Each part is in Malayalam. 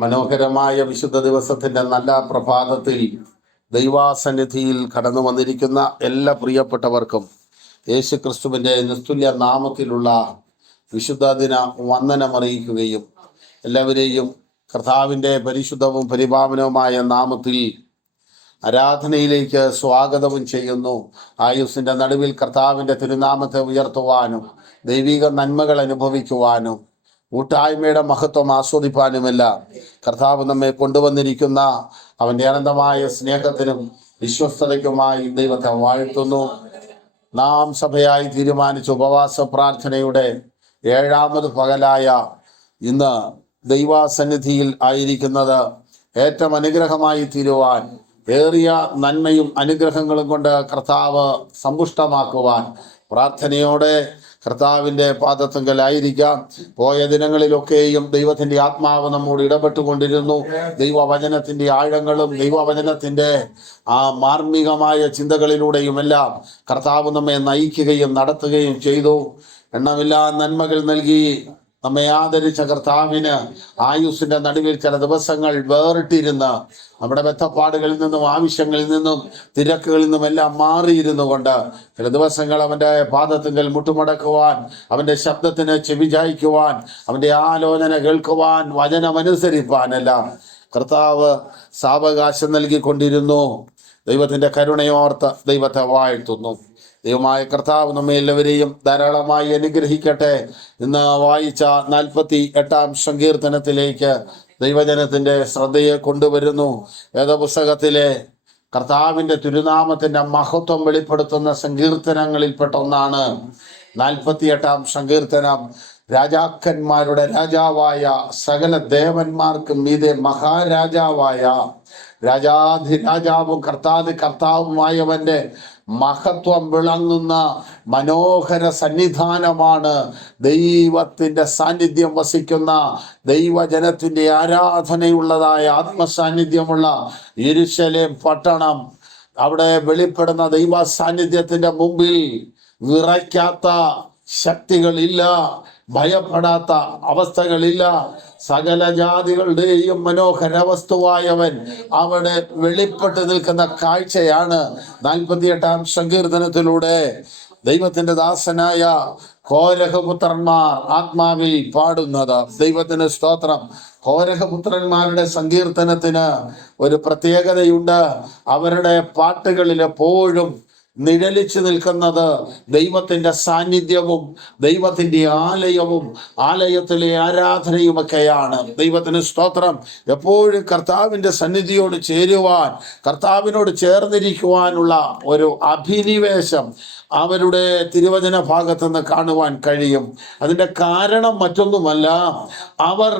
മനോഹരമായ വിശുദ്ധ ദിവസത്തിന്റെ നല്ല പ്രഭാതത്തിൽ ദൈവാസന്നിധിയിൽ കടന്നു വന്നിരിക്കുന്ന എല്ലാ പ്രിയപ്പെട്ടവർക്കും യേശു ക്രിസ്തുവിൻ്റെ നിസ്തുല്യ നാമത്തിലുള്ള വിശുദ്ധ ദിന വന്ദനമറിയിക്കുകയും എല്ലാവരെയും കർത്താവിൻ്റെ പരിശുദ്ധവും പരിപാവനവുമായ നാമത്തിൽ ആരാധനയിലേക്ക് സ്വാഗതവും ചെയ്യുന്നു. ആയുസ്സിൻ്റെ നടുവിൽ കർത്താവിൻ്റെ തിരുനാമത്തെ ഉയർത്തുവാനും ദൈവിക നന്മകൾ അനുഭവിക്കുവാനും കൂട്ടായ്മയുടെ മഹത്വം ആസ്വദിപ്പാനുമെല്ലാം കർത്താവ് നമ്മെ കൊണ്ടുവന്നിരിക്കുന്ന അവൻ്റെ അനന്തമായ സ്നേഹത്തിനും വിശ്വസ്തതയ്ക്കുമായി ദൈവത്തെ വാഴ്ത്തുന്നു. നാം സഭയായി തീരുമാനിച്ച ഉപവാസ പ്രാർത്ഥനയുടെ 7ാമത് പകലായ ഇന്ന് ദൈവസന്നിധിയിൽ ആയിരിക്കുന്നത് ഏറ്റവും അനുഗ്രഹമായി തീരുവാൻ, ഏറിയ നന്മയും അനുഗ്രഹങ്ങളും കൊണ്ട് കർത്താവ് സമ്പുഷ്ടമാക്കുവാൻ പ്രാർത്ഥനയോടെ കർത്താവിൻ്റെ പാദത്തുങ്കലായിരിക്കാം. പോയ ദിനങ്ങളിലൊക്കെയും ദൈവത്തിൻ്റെ ആത്മാവ് നമ്മോട് ഇടപെട്ടുകൊണ്ടിരുന്നു. ദൈവവചനത്തിൻ്റെ ആഴങ്ങളും ദൈവവചനത്തിൻ്റെ മാർമികമായ ചിന്തകളിലൂടെയുമെല്ലാം കർത്താവ് നമ്മെ നയിക്കുകയും നടത്തുകയും ചെയ്തു. എണ്ണമില്ലാ നന്മകൾ നൽകി നമ്മെ ആദരിച്ച കർത്താവിന് ആയുസ്സിന്റെ നടുവിൽ ചില ദിവസങ്ങൾ വേറിട്ടിരുന്ന് നമ്മുടെ ബദ്ധപ്പാടുകളിൽ നിന്നും ആവശ്യങ്ങളിൽ നിന്നും തിരക്കുകളിൽ നിന്നും എല്ലാം മാറിയിരുന്നു കൊണ്ട് ചില ദിവസങ്ങൾ അവൻ്റെ പാദത്തിങ്കൽ മുട്ടുമടക്കുവാൻ, അവൻ്റെ ശബ്ദത്തിന് ചെവിചായ്ക്കുവാൻ, അവൻ്റെ ആലോചന കേൾക്കുവാൻ, വചനമനുസരിപ്പാനെല്ലാം കർത്താവ് സാവകാശം നൽകിക്കൊണ്ടിരുന്നു. ദൈവത്തിൻ്റെ കരുണയോർത്ത് ദൈവത്തെ വാഴ്ത്തുന്നു. ദൈവമായ കർത്താവ് നമ്മെ എല്ലാവരെയും ധാരാളമായി അനുഗ്രഹിക്കട്ടെ. ഇന്ന് വായിച്ച 48-ാം സങ്കീർത്തനത്തിലേക്ക് ദൈവജനത്തിൻ്റെ ശ്രദ്ധയെ കൊണ്ടുവരുന്നു. വേദപുസ്തകത്തിലെ കർത്താവിൻ്റെ തിരുനാമത്തിൻ്റെ മഹത്വം വെളിപ്പെടുത്തുന്ന സങ്കീർത്തനങ്ങളിൽപ്പെട്ട ഒന്നാണ് 48-ാം സങ്കീർത്തനം. രാജാക്കന്മാരുടെ രാജാവായ സകല ദേവന്മാർക്കും മീതെ മഹാരാജാവായ രാജാധിരാജാവും കർത്താവുമായവന്റെ മഹത്വം വിളങ്ങുന്ന മനോഹര സന്നിധാനമാണ്. ദൈവത്തിൻ്റെ സാന്നിധ്യം വസിക്കുന്ന, ദൈവജനത്തിൻ്റെ ആരാധനയുള്ളതായ ആത്മസാന്നിധ്യമുള്ള യെരൂശലേം പട്ടണം. അവിടെ വെളിപ്പെടുന്ന ദൈവ സാന്നിധ്യത്തിൻ്റെ മുമ്പിൽ വിറയ്ക്കാത്ത ശക്തികളില്ല, ഭയപ്പെടാത്ത അവസ്ഥകളില്ല. സകല ജാതികളുടെയും മനോഹര വസ്തുവായവൻ അവിടെ വെളിപ്പെട്ട് നിൽക്കുന്ന കാഴ്ചയാണ് 48-ാം സങ്കീർത്തനത്തിലൂടെ ദൈവത്തിന്റെ ദാസനായ കോരഹപുത്രന്മാർ ആത്മാവിൽ പാടുന്നത്. ദൈവത്തിന് സ്തോത്രം. കോരഹപുത്രന്മാരുടെ സങ്കീർത്തനത്തിന് ഒരു പ്രത്യേകതയുണ്ട്. അവരുടെ പാട്ടുകളിൽ എപ്പോഴും നിഴലിച്ചു നിൽക്കുന്നത് ദൈവത്തിൻ്റെ സാന്നിധ്യവും ദൈവത്തിൻ്റെ ആലയവും ആലയത്തിലെ ആരാധനയുമൊക്കെയാണ്. ദൈവത്തിന് സ്തോത്രം. എപ്പോഴും കർത്താവിൻ്റെ സന്നിധിയോട് ചേരുവാൻ, കർത്താവിനോട് ചേർന്നിരിക്കുവാനുള്ള ഒരു അഭിനിവേശം അവരുടെ തിരുവചന ഭാഗത്തുനിന്ന് കാണുവാൻ കഴിയും. അതിൻ്റെ കാരണം മറ്റൊന്നുമല്ല, അവർ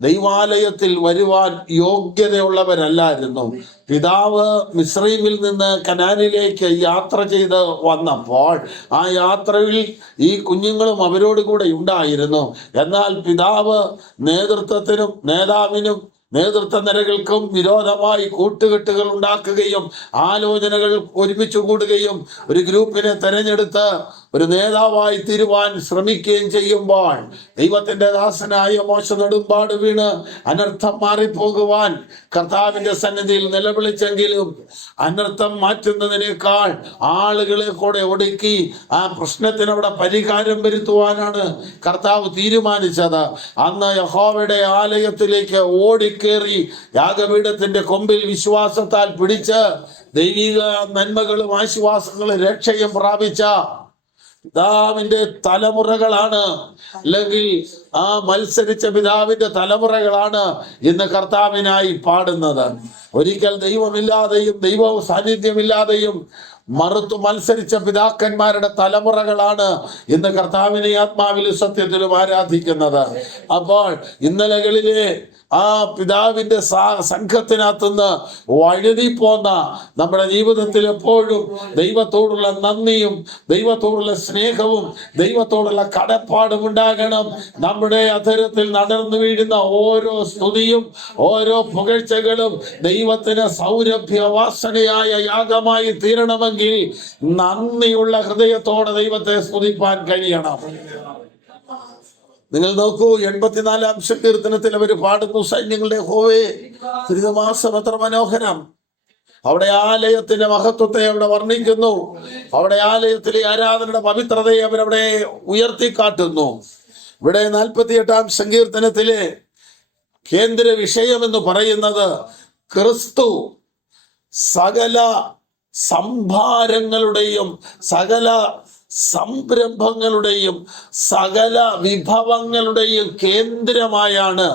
ദൈവാലയത്തിൽ വരുവാൻ യോഗ്യതയുള്ളവരല്ലായിരുന്നു. പിതാവ് മിസ്രയീമിൽ നിന്ന് കനാനിലേക്ക് യാത്ര ചെയ്ത് വന്നപ്പോൾ ആ യാത്രയിൽ ഈ കുഞ്ഞുങ്ങളും അവരോട് കൂടെ ഉണ്ടായിരുന്നു. എന്നാൽ പിതാവ് നേതാവിനും നേതൃത്വ നിരകൾക്കും വിരോധമായി കൂട്ടുകെട്ടുകൾ ഉണ്ടാക്കുകയും ആലോചനകൾ ഒരുമിച്ച് കൂടുകയും ഒരു ഗ്രൂപ്പിനെ തെരഞ്ഞെടുത്ത് ഒരു നേതാവായി തീരുവാൻ ശ്രമിക്കുകയും ചെയ്യുമ്പോൾ ദൈവത്തിൻ്റെ ദാസനായ മോശ നെടുമ്പാട് വീണ് അനർത്ഥം മാറിപ്പോകുവാൻ കർത്താവിൻ്റെ സന്നിധിയിൽ നിലവിളിച്ചെങ്കിലും അനർത്ഥം മാറ്റുന്നതിനേക്കാൾ ആളുകളെ കൂടെ ഒടുക്കി ആ പ്രശ്നത്തിനവിടെ പരിഹാരം വരുത്തുവാനാണ് കർത്താവ് തീരുമാനിച്ചത്. അന്ന് യഹോവയുടെ ആലയത്തിലേക്ക് ഓടിക്കേറി യാഗപീഠത്തിന്റെ കൊമ്പിൽ വിശ്വാസത്താൽ പിടിച്ച് ദൈവിക നന്മകളും ആശ്വാസങ്ങളും രക്ഷയും പ്രാപിച്ച പിതാവിന്റെ തലമുറകളാണ്, അല്ലെങ്കിൽ ആ മത്സരിച്ച പിതാവിന്റെ തലമുറകളാണ് ഇന്ന് കർത്താവിനായി പാടുന്നത്. ഒരിക്കൽ ദൈവമില്ലാതെയും ദൈവ സാന്നിധ്യമില്ലാതെയും മറുത്തു മത്സരിച്ച പിതാക്കന്മാരുടെ തലമുറകളാണ് ഇന്ന് കർത്താവിനെ ആത്മാവിലും സത്യത്തിലും ആരാധിക്കുന്നത്. അപ്പോൾ ഇന്നലകളിലെ ആ പിതാവിന്റെ സംഘത്തിനകത്തുനിന്ന് വഴുതിപ്പോന്ന നമ്മുടെ ജീവിതത്തിൽ എപ്പോഴും ദൈവത്തോടുള്ള നന്ദിയും ദൈവത്തോടുള്ള സ്നേഹവും ദൈവത്തോടുള്ള കടപ്പാടും ഉണ്ടാകണം. നമ്മുടെ അധരത്തിൽ നടന്നു വീഴുന്ന ഓരോ സ്തുതിയും ഓരോ പുകഴ്ചകളും ദൈവത്തിന് സൗരഭ്യവാസനയായ യാഗമായി തീരണമെങ്കിൽ നന്ദിയുള്ള ഹൃദയത്തോടെ ദൈവത്തെ സ്തുതിപ്പാൻ കഴിയണം. നിങ്ങൾ നോക്കൂ, 84-ാം സങ്കീർത്തനത്തിൽ അവർ പാടുന്നു, സൈന്യങ്ങളുടെ യഹോവേ ദുരിതമാസം എത്ര മനോഹരം. അവിടെ ആലയത്തിന്റെ മഹത്വത്തെ അവിടെ വർണ്ണിക്കുന്നു. അവിടെ ആലയത്തിലെ ആരാധനയുടെ പവിത്രതയെ അവരവിടെ ഉയർത്തിക്കാട്ടുന്നു. ഇവിടെ 48-ാം സങ്കീർത്തനത്തിലെ കേന്ദ്ര വിഷയം എന്ന് പറയുന്നത് ക്രിസ്തു സകല സംഭാരങ്ങളുടെയും സകല സംരംഭങ്ങളുടെയും സകല വിഭവങ്ങളുടെയും കേന്ദ്രമായാണ്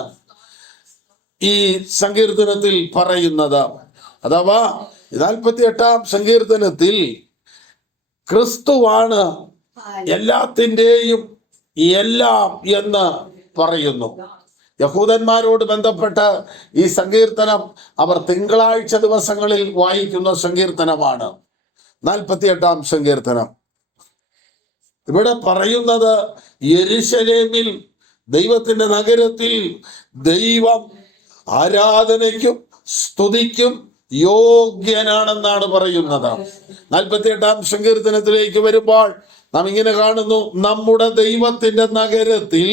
ഈ സങ്കീർത്തനത്തിൽ പറയുന്നത്. അഥവാ 48-ാം സങ്കീർത്തനത്തിൽ ക്രിസ്തുവാണ് എല്ലാത്തിൻ്റെയും എല്ലാം എന്ന് പറയുന്നു. യഹൂദന്മാരോട് ബന്ധപ്പെട്ട് ഈ സങ്കീർത്തനം അവർ തിങ്കളാഴ്ച ദിവസങ്ങളിൽ വായിക്കുന്ന സങ്കീർത്തനമാണ് 48-ാം സങ്കീർത്തനം. ഇവിടെ പറയുന്നത് യെരുശലേമിൽ, ദൈവത്തിന്റെ നഗരത്തിൽ ദൈവം ആരാധനയ്ക്കും സ്തുതിക്കും യോഗ്യനാണെന്നാണ് പറയുന്നത്. 48-ാം സങ്കീർത്തനത്തിലേക്ക് വരുമ്പോൾ നാം ഇങ്ങനെ കാണുന്നു, നമ്മുടെ ദൈവത്തിന്റെ നഗരത്തിൽ,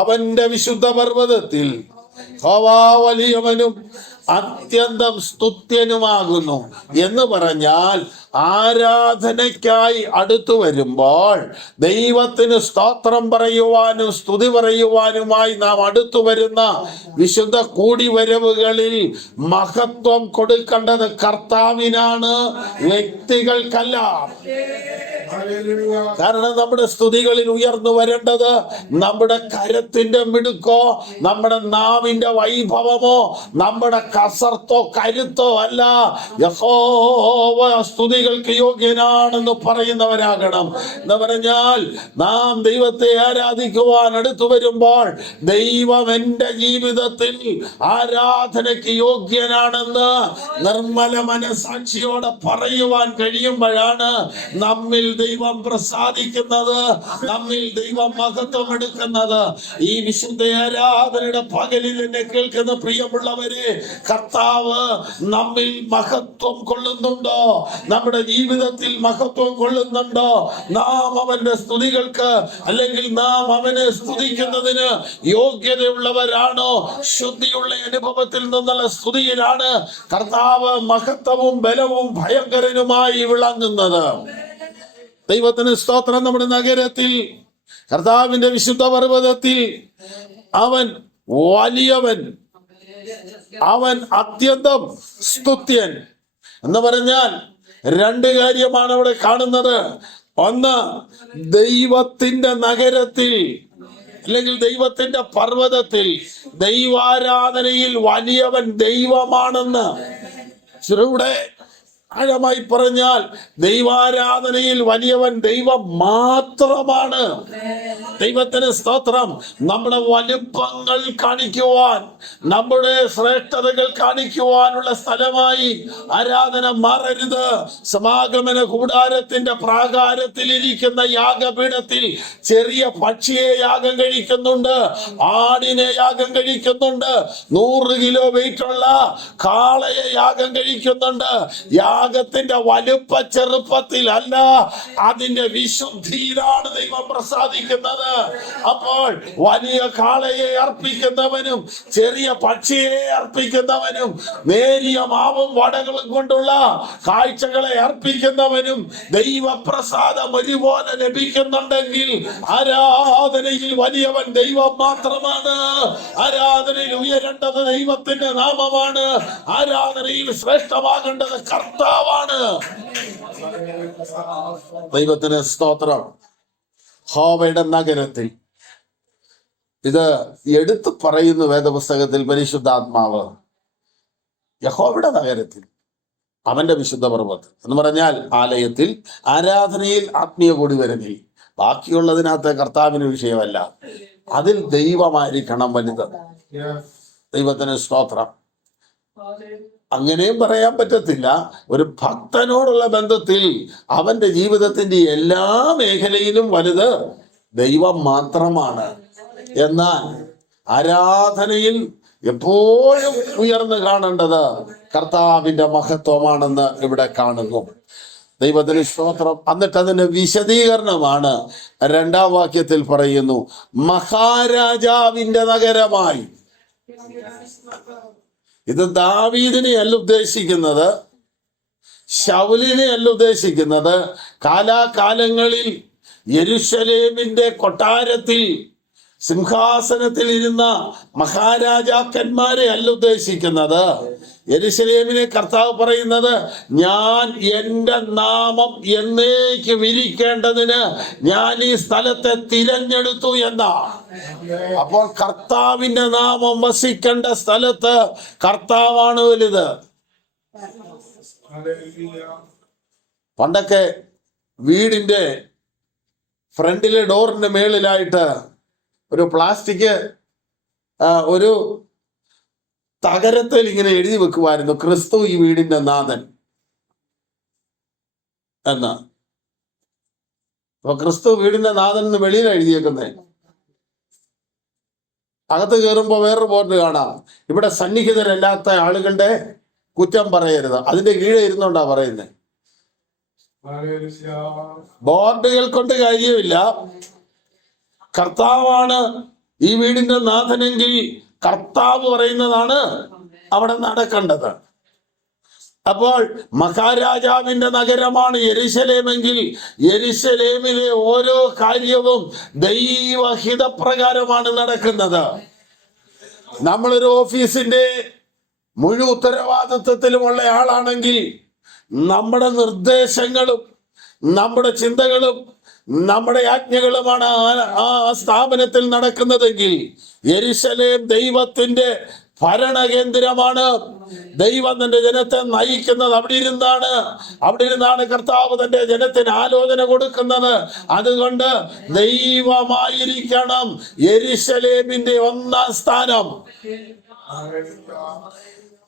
അവന്റെ വിശുദ്ധ പർവ്വതത്തിൽ വലിയവനും അത്യന്തം സ്തുത്യനുമാകുന്നു എന്ന് പറഞ്ഞാൽ, ആരാധനയ്ക്കായി അടുത്തു വരുമ്പോൾ ദൈവത്തിന് സ്തോത്രം പറയുവാനും സ്തുതി പറയുവാനുമായി നാം അടുത്തു വരുന്ന വിശുദ്ധ കൂടിവരവുകളിൽ മഹത്വം കൊടുക്കേണ്ടത് കർത്താവിനാണ്, വ്യക്തികൾക്കല്ല. കാരണം നമ്മുടെ സ്തുതികളിൽ ഉയർന്നു വരേണ്ടത് നമ്മുടെ കരത്തിന്റെ മിടുക്കോ നമ്മുടെ നാവിന്റെ വൈഭവമോ നമ്മുടെ കസർത്തോ കരുത്തോ അല്ല. യഹോവ സ്തുതികൾക്ക് യോഗ്യനാണെന്ന് പറയുന്നവരാകണം. എന്ന് പറഞ്ഞാൽ നാം ദൈവത്തെ ആരാധിക്കുവാൻ അടുത്തു വരുമ്പോൾ ദൈവം എൻ്റെ ജീവിതത്തിൽ ആരാധനയ്ക്ക് യോഗ്യനാണെന്ന് നിർമ്മല മനസാക്ഷിയോടെ പറയുവാൻ കഴിയുമ്പോഴാണ് നമ്മിൽ ദൈവം പ്രസാദിക്കുന്നത്, നമ്മിൽ ദൈവം മഹത്വം എടുക്കുന്നത്. ഈ വിശുദ്ധ ആരാധനയുടെ പകലിൽ എന്നെ കേൾക്കുന്ന പ്രിയമുള്ളവരെ, കർത്താവ് നമ്മിൽ മഹത്വം കൊള്ളുന്നുണ്ടോ? നമ്മുടെ ജീവിതത്തിൽ മഹത്വം കൊള്ളുന്നുണ്ടോ? നാം അവന്റെ സ്തുതികൾക്ക് അല്ലെങ്കിൽ നാം അവനെ സ്തുതിക്കുന്നതിന് യോഗ്യതയുള്ളവരാണോ? ശുദ്ധിയുള്ള അനുഭവത്തിൽ നിന്നുള്ള സ്തുതിയിലാണ് കർത്താവ് മഹത്വവും ബലവും ഭയങ്കരനുമായി വിളങ്ങുന്നത്. ദൈവത്തിന് സ്തോത്രം. നമ്മുടെ നഗരത്തിൽ, കർത്താവിന്റെ വിശുദ്ധ പർവ്വതത്തിൽ അവൻ വലിയവൻ, അവൻ അത്യന്തം സ്തുത്യൻ എന്ന് പറഞ്ഞാൽ രണ്ട് കാര്യമാണ് അവിടെ കാണുന്നത്. ഒന്ന്, ദൈവത്തിന്റെ നഗരത്തിൽ അല്ലെങ്കിൽ ദൈവത്തിന്റെ പർവ്വതത്തിൽ ദൈവാരാധനയിൽ വലിയവൻ ദൈവമാണെന്ന്. ഇവിടെ ആഴമായി പറഞ്ഞാൽ ദൈവാരാധനയിൽ വലിയവൻ ദൈവം മാത്രമാണ്. ദൈവത്തിന് സ്തോത്രം. നമ്മുടെ വലുപ്പങ്ങൾ കാണിക്കുവാൻ, നമ്മുടെ ശ്രേഷ്ഠതകൾ കാണിക്കുവാനുള്ള സ്ഥലമായി ആരാധന മാറരുത്. സമാഗമന കൂടാരത്തിന്റെ പ്രാകാരത്തിൽ ഇരിക്കുന്ന യാഗപീഠത്തിൽ ചെറിയ പക്ഷിയെ യാഗം കഴിക്കുന്നുണ്ട്, ആടിനെ യാഗം കഴിക്കുന്നുണ്ട്, 100 കിലോ വെയിറ്റുള്ള കാളയെ യാഗം കഴിക്കുന്നുണ്ട്. യാഗത്തിന്റെ വലുപ്പ ചെറുപ്പത്തിൽ അല്ല, അതിന്റെ വിശുദ്ധിയിലാണ് ദൈവം പ്രസാദിക്കുന്നത്. അപ്പോൾ വലിയ കാളയെ അർപ്പിക്കുന്നവനും ചെറിയ പക്ഷിയെ അർപ്പിക്കുന്നവനും നേരിയ മാവും വടകളും കൊണ്ടുള്ള കാഴ്ചകളെ അർപ്പിക്കുന്നവനും ദൈവപ്രസാദം ഒരുപോലെ ലഭിക്കുന്നുണ്ടെങ്കിൽ ആരാധനയിൽ വലിയവൻ ദൈവം മാത്രമാണ്. ആരാധനയിൽ ഉയരേണ്ടത് ദൈവത്തിന്റെ നാമമാണ്. ആരാധനയിൽ ശ്രേഷ്ഠമാകേണ്ടത് കർത്താവാണ്. ദൈവത്തിന് സ്തോത്രം. യഹോവയുടെ നഗരത്തിൽ, ഇത് എടുത്തു പറയുന്നു വേദപുസ്തകത്തിൽ പരിശുദ്ധാത്മാവ്. യഹോവയുടെ നഗരത്തിൽ, അവന്റെ വിശുദ്ധ പർവ്വതത്തിൽ എന്ന് പറഞ്ഞാൽ ആലയത്തിൽ, ആരാധനയിൽ, ആത്മീയ കൂടിവരവിൽ, ബാക്കിയുള്ളതിനകത്ത് കർത്താവിന് വിഷയമല്ല. അതിൽ ദൈവമായിരിക്കണം വലുത്. ദൈവത്തിന് സ്തോത്രം. അങ്ങനെയും പറയാൻ പറ്റത്തില്ല. ഒരു ഭക്തനോടുള്ള ബന്ധത്തിൽ അവന്റെ ജീവിതത്തിന്റെ എല്ലാ മേഖലയിലും വലുത് ദൈവം മാത്രമാണ്. എന്നാൽ ആരാധനയിൽ എപ്പോഴും ഉയർന്നു കാണേണ്ടത് കർത്താവിന്റെ മഹത്വമാണെന്ന് ഇവിടെ കാണുന്നു. ദൈവത്തിന് സ്തോത്രം. എന്നിട്ട് അതിന്റെ വിശദീകരണമാണ് 2-ാം വാക്യത്തിൽ പറയുന്നു, മഹാരാജാവിന്റെ നഗരമായി. ഇത് ദാവീദിനെ അല്ല ഉദ്ദേശിക്കുന്നത്, ശൗലിനെ അല്ല ഉദ്ദേശിക്കുന്നത്. കാലാകാലങ്ങളിൽ യെരൂശലേമിന്റെ കൊട്ടാരത്തിൽ സിംഹാസനത്തിൽ ഇരുന്ന മഹാരാജാക്കന്മാരെ അല്ല ഉദ്ദേശിക്കുന്നത്. യെരൂശലേമിനെ കർത്താവ് പറയുന്നത്, ഞാൻ എൻ്റെ നാമം എന്നേക്ക് വിരിക്കേണ്ടതിന് ഞാൻ ഈ സ്ഥലത്തെ തിരഞ്ഞെടുത്തു എന്നാണ്. അപ്പോൾ കർത്താവിന്റെ നാമം വസിക്കേണ്ട സ്ഥലത്ത് കർത്താവാണ് വലുത്. പണ്ടൊക്കെ വീടിന്റെ ഫ്രണ്ടിലെ ഡോറിന്റെ മേളിലായിട്ട് ഒരു പ്ലാസ്റ്റിക് ഒരു തകരത്തിൽ ഇങ്ങനെ എഴുതി വെക്കുമായിരുന്നു, ക്രിസ്തു ഈ വീടിന്റെ നാഥൻ എന്ന്. അപ്പൊ ക്രിസ്തു വീടിന്റെ നാഥൻ എന്ന് വെളിയിൽ എഴുതിയേക്കുന്നേ. അകത്ത് കയറുമ്പോ വേറൊരു ബോർഡ് കാണാം, ഇവിടെ സന്നിഹിതരല്ലാത്ത ആളുകളുടെ കുറ്റം പറയരുത്. അതിന്റെ കീഴെ ഇരുന്നോണ്ടാ പറയുന്നത്. ബോർഡുകൾ കൊണ്ട് കാര്യമില്ല. കർത്താവാണ് ഈ വീടിന്റെ നാഥനെങ്കിൽ കർത്താവ് പറയുന്നതാണ് അവിടെ നടക്കേണ്ടത്. അപ്പോൾ മഹാരാജാവിന്റെ നഗരമാണ് യെരൂശലേമെങ്കിൽ യെരൂശലേമിലെ ഓരോ കാര്യവും ദൈവഹിതപ്രകാരമാണ് നടക്കുന്നത്. നമ്മളൊരു ഓഫീസിന്റെ മുഴുവൻ ഉത്തരവാദിത്വത്തിലുമുള്ള ആളാണെങ്കിൽ നമ്മുടെ നിർദ്ദേശങ്ങളും നമ്മുടെ ചിന്തകളും നമ്മുടെ ആജ്ഞകളുമാണ് ആ സ്ഥാപനത്തിൽ നടക്കുന്നതെങ്കിൽ യെരൂശലേം ദൈവത്തിന്റെ ഭരണകേന്ദ്രമാണ്. ദൈവം തന്റെ ജനത്തെ നയിക്കുന്നത് അവിടെ ഇരുന്നാണ് കർത്താവ് തന്റെ ജനത്തിന് ആലോചന കൊടുക്കുന്നത്. അതുകൊണ്ട് ദൈവമായിരിക്കണം യെരൂശലേമിന്റെ 1-ാം സ്ഥാനം.